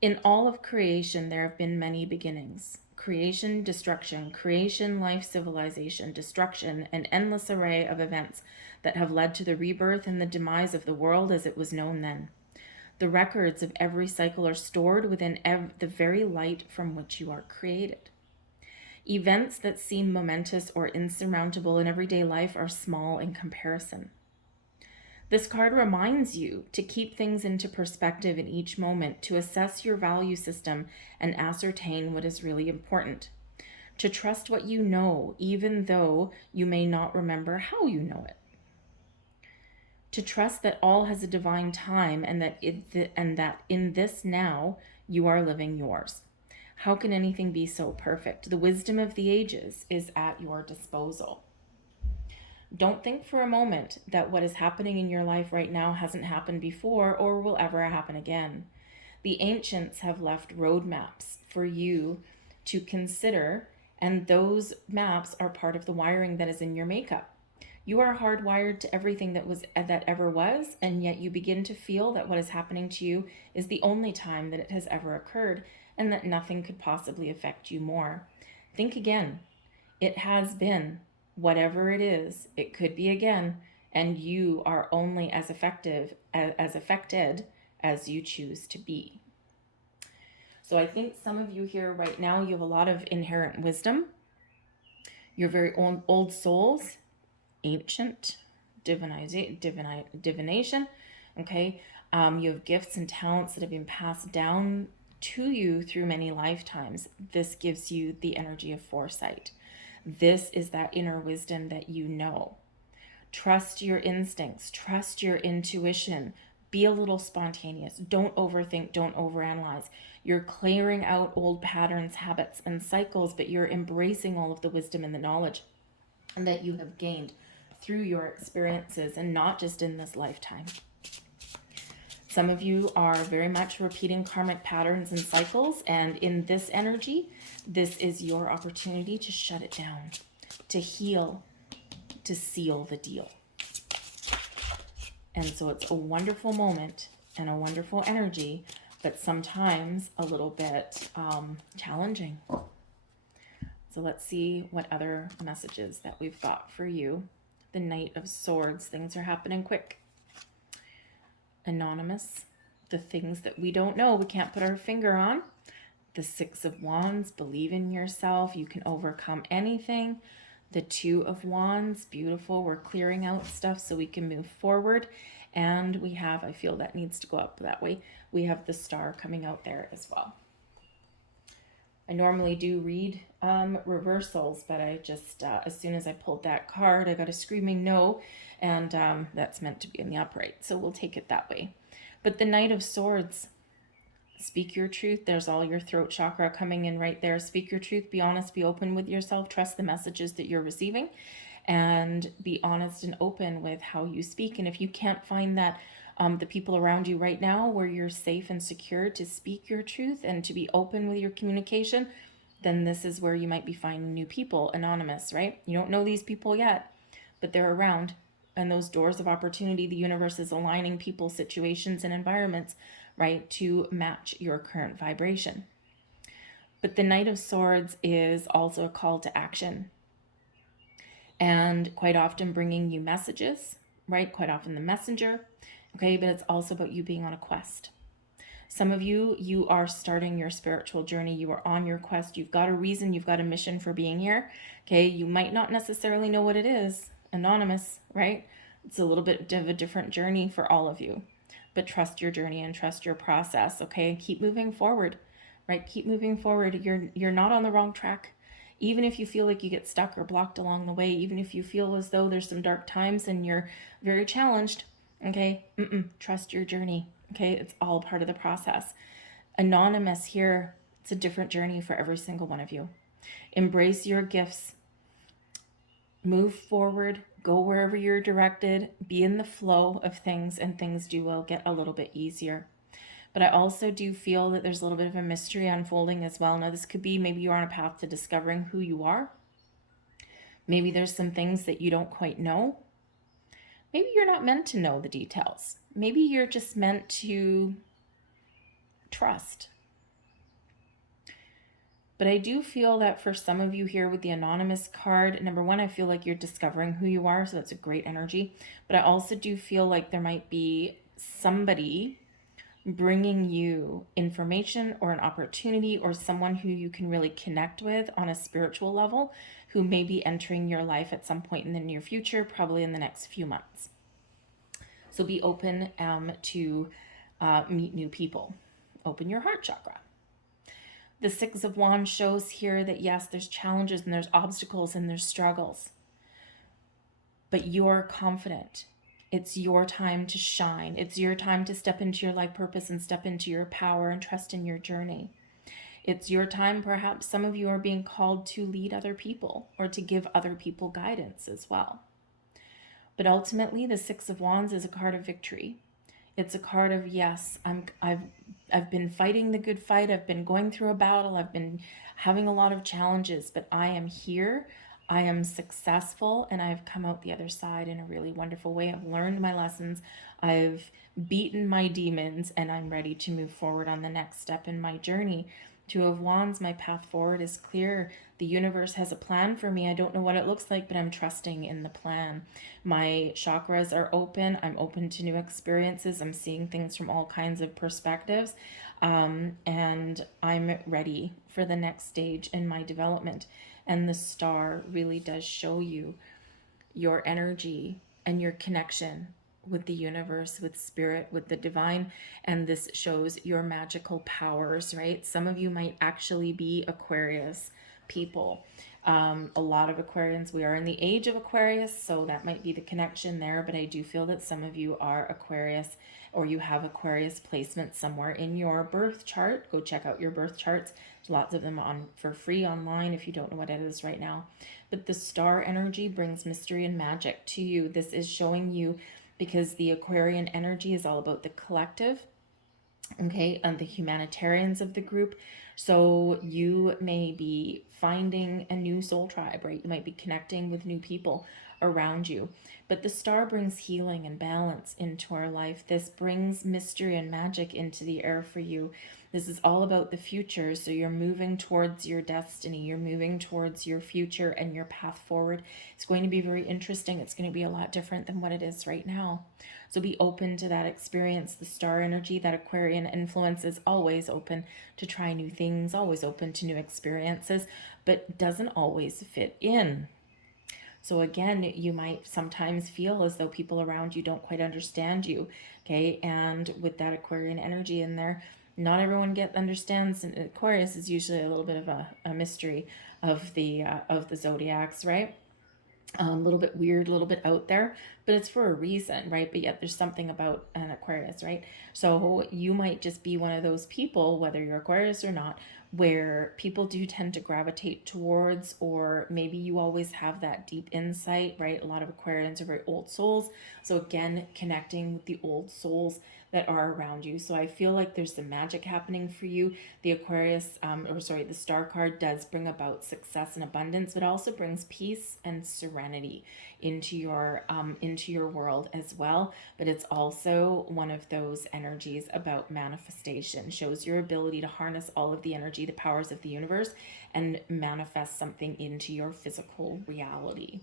In all of creation, there have been many beginnings. Creation, destruction, creation, life, civilization, destruction, an endless array of events that have led to the rebirth and the demise of the world as it was known then. The records of every cycle are stored within the very light from which you are created. Events that seem momentous or insurmountable in everyday life are small in comparison. This card reminds you to keep things into perspective in each moment, to assess your value system and ascertain what is really important. To trust what you know, even though you may not remember how you know it. To trust that all has a divine time and that in this now you are living yours. How can anything be so perfect? The wisdom of the ages is at your disposal. Don't think for a moment that what is happening in your life right now hasn't happened before or will ever happen again. The ancients have left roadmaps for you to consider, and those maps are part of the wiring that is in your makeup. You are hardwired to everything that ever was, and yet you begin to feel that what is happening to you is the only time that it has ever occurred, and that nothing could possibly affect you more. Think again. It has been. Whatever it is, it could be again, and you are only as affected as you choose to be. So I think some of you here right now, you have a lot of inherent wisdom. You're very old souls, ancient divination. Okay, you have gifts and talents that have been passed down to you through many lifetimes. This gives you the energy of foresight. This is that inner wisdom that you know. Trust your instincts, trust your intuition, be a little spontaneous. Don't overthink, don't overanalyze. You're clearing out old patterns, habits, and cycles, but you're embracing all of the wisdom and the knowledge that you have gained through your experiences, and not just in this lifetime. Some of you are very much repeating karmic patterns and cycles, and in this energy, this is your opportunity to shut it down, to heal, to seal the deal. And so it's a wonderful moment and a wonderful energy, but sometimes a little bit challenging. So let's see what other messages that we've got for you. The Knight of Swords, things are happening quick. Anonymous, the things that we don't know, we can't put our finger on. The Six of Wands, believe in yourself, you can overcome anything. The Two of Wands, beautiful, we're clearing out stuff so we can move forward. And we have, I feel that needs to go up that way, we have the Star coming out there as well. I normally do read reversals, but I just, as soon as I pulled that card, I got a screaming no, and that's meant to be in the upright, so we'll take it that way. But the Knight of Swords, speak your truth. There's all your throat chakra coming in right there. Speak your truth, be honest, be open with yourself, trust the messages that you're receiving, and be honest and open with how you speak. And if you can't find that, the people around you right now where you're safe and secure to speak your truth and to be open with your communication, then this is where you might be finding new people. Anonymous, right? You don't know these people yet, but they're around. And those doors of opportunity, the universe is aligning people, situations, and environments, right, to match your current vibration. But the Knight of Swords is also a call to action, and quite often bringing you messages, right? Quite often the messenger, okay? But it's also about you being on a quest. Some of you, you are starting your spiritual journey. You are on your quest. You've got a reason. You've got a mission for being here, okay? You might not necessarily know what it is. Anonymous, right? It's a little bit of a different journey for all of you, but trust your journey and trust your process, okay? And keep moving forward, right? Keep moving forward. You're not on the wrong track. Even if you feel like you get stuck or blocked along the way, even if you feel as though there's some dark times and you're very challenged, okay? Trust your journey, okay? It's all part of the process. Anonymous here, it's a different journey for every single one of you. Embrace your gifts. Move forward, go wherever you're directed, be in the flow of things, and things will get a little bit easier. But I also do feel that there's a little bit of a mystery unfolding as well. Now, this could be maybe you're on a path to discovering who you are. Maybe there's some things that you don't quite know. Maybe you're not meant to know the details. Maybe you're just meant to trust. But I do feel that for some of you here with the anonymous card, number one, I feel like you're discovering who you are, so that's a great energy. But I also do feel like there might be somebody bringing you information or an opportunity or someone who you can really connect with on a spiritual level who may be entering your life at some point in the near future, probably in the next few months. So be open to meet new people. Open your heart chakra. The Six of Wands shows here that yes, there's challenges and there's obstacles and there's struggles, but you're confident. It's your time to shine. It's your time to step into your life purpose and step into your power and trust in your journey. It's your time, perhaps some of you are being called to lead other people or to give other people guidance as well. But ultimately, the Six of Wands is a card of victory. It's a card of yes, I've been fighting the good fight. I've been going through a battle. I've been having a lot of challenges, but I am here. I am successful, and I've come out the other side in a really wonderful way. I've learned my lessons. I've beaten my demons, and I'm ready to move forward on the next step in my journey. Two of Wands, my path forward is clear. The universe has a plan for me. I don't know what it looks like, but I'm trusting in the plan. My chakras are open. I'm open to new experiences. I'm seeing things from all kinds of perspectives. And I'm ready for the next stage in my development. And the star really does show you your energy and your connection with the universe, with spirit, with the divine. And this shows your magical powers, right? Some of you might actually be Aquarius people. A lot of Aquarians, we are in the age of Aquarius, so that might be the connection there. But I do feel that some of you are Aquarius, or you have Aquarius placement somewhere in your birth chart. Go check out your birth charts. There's lots of them on for free online if you don't know what it is right now. But the star energy brings mystery and magic to you. This is showing you, because the Aquarian energy is all about the collective, okay, and the humanitarians of the group. So you may be finding a new soul tribe, right? You might be connecting with new people around you. But the star brings healing and balance into our life. This brings mystery and magic into the air for you. This is all about the future. So you're moving towards your destiny. You're moving towards your future and your path forward. It's going to be very interesting. It's going to be a lot different than what it is right now. So be open to that experience. The star energy, that Aquarian influence, is always open to try new things, always open to new experiences, but doesn't always fit in. So again, you might sometimes feel as though people around you don't quite understand you, okay? And with that Aquarian energy in there, not everyone understands. And Aquarius is usually a little bit of a mystery of the zodiacs, right? A little bit weird, a little bit out there, but it's for a reason, right? But yet there's something about an Aquarius, right? So you might just be one of those people, whether you're Aquarius or not, where people do tend to gravitate towards, or maybe you always have that deep insight, right? A lot of Aquarians are very old souls. So again, connecting with the old souls that are around you. So I feel like there's some magic happening for you. The Aquarius, the star card does bring about success and abundance, but also brings peace and serenity into your world as well. But it's also one of those energies about manifestation, shows your ability to harness all of the energy, the powers of the universe, and manifest something into your physical reality.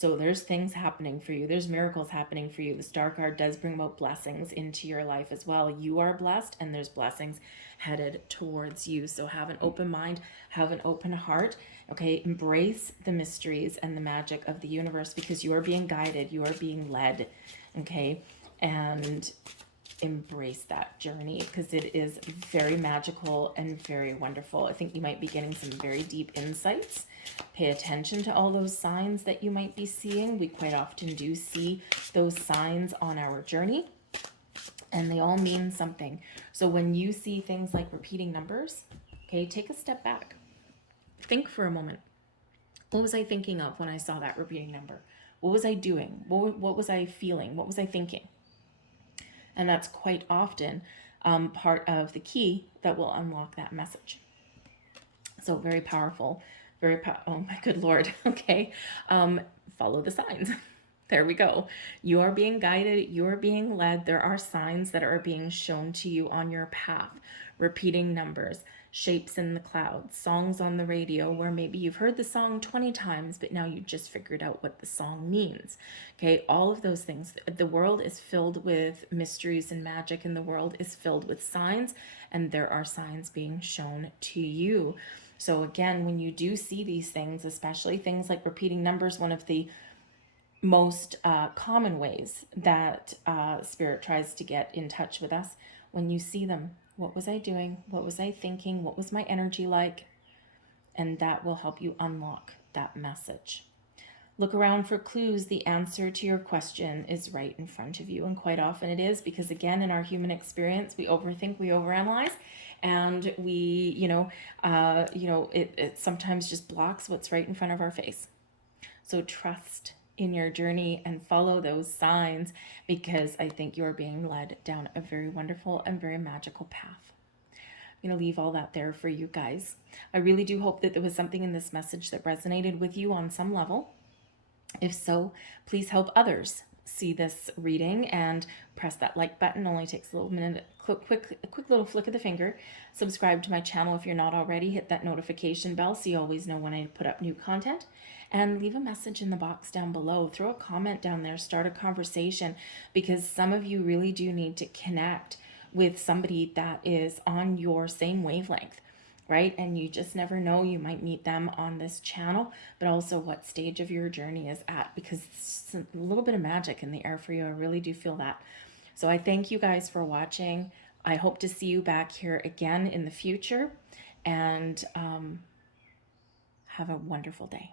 So there's things happening for you. There's miracles happening for you. The Star card does bring about blessings into your life as well. You are blessed and there's blessings headed towards you. So have an open mind, have an open heart. Okay, embrace the mysteries and the magic of the universe because you are being guided, you are being led. Okay, and embrace that journey because it is very magical and very wonderful. I think you might be getting some very deep insights. Pay attention to all those signs that you might be seeing. We quite often do see those signs on our journey, and they all mean something. So when you see things like repeating numbers, okay, take a step back. Think for a moment. What was I thinking of when I saw that repeating number? What was I doing? What was I feeling? What was I thinking? And that's quite often part of the key that will unlock that message. So very powerful, oh my good Lord. Okay. Follow the signs. There we go. You are being guided. You are being led. There are signs that are being shown to you on your path. Repeating numbers, shapes in the clouds, songs on the radio where maybe you've heard the song 20 times, but now you just figured out what the song means. Okay, all of those things. The world is filled with mysteries and magic, and the world is filled with signs, and there are signs being shown to you. So again, when you do see these things, especially things like repeating numbers, one of the most common ways that Spirit tries to get in touch with us, when you see them, what was I doing? What was I thinking? What was my energy like? And that will help you unlock that message. Look around for clues. The answer to your question is right in front of you. And quite often it is because, again, in our human experience, we overthink, we overanalyze, and we, it sometimes just blocks what's right in front of our face. So trust in your journey and follow those signs because I think you're being led down a very wonderful and very magical path. I'm going to leave all that there for you guys. I really do hope that there was something in this message that resonated with you on some level. If so, please help others see this reading and press that like button. Only takes a little minute, a quick little flick of the finger. Subscribe to my channel if you're not already. Hit that notification bell so you always know when I put up new content. And leave a message in the box down below. Throw a comment down there. Start a conversation because some of you really do need to connect with somebody that is on your same wavelength, right? And you just never know. You might meet them on this channel, but also what stage of your journey is at because it's a little bit of magic in the air for you. I really do feel that. So I thank you guys for watching. I hope to see you back here again in the future, and have a wonderful day.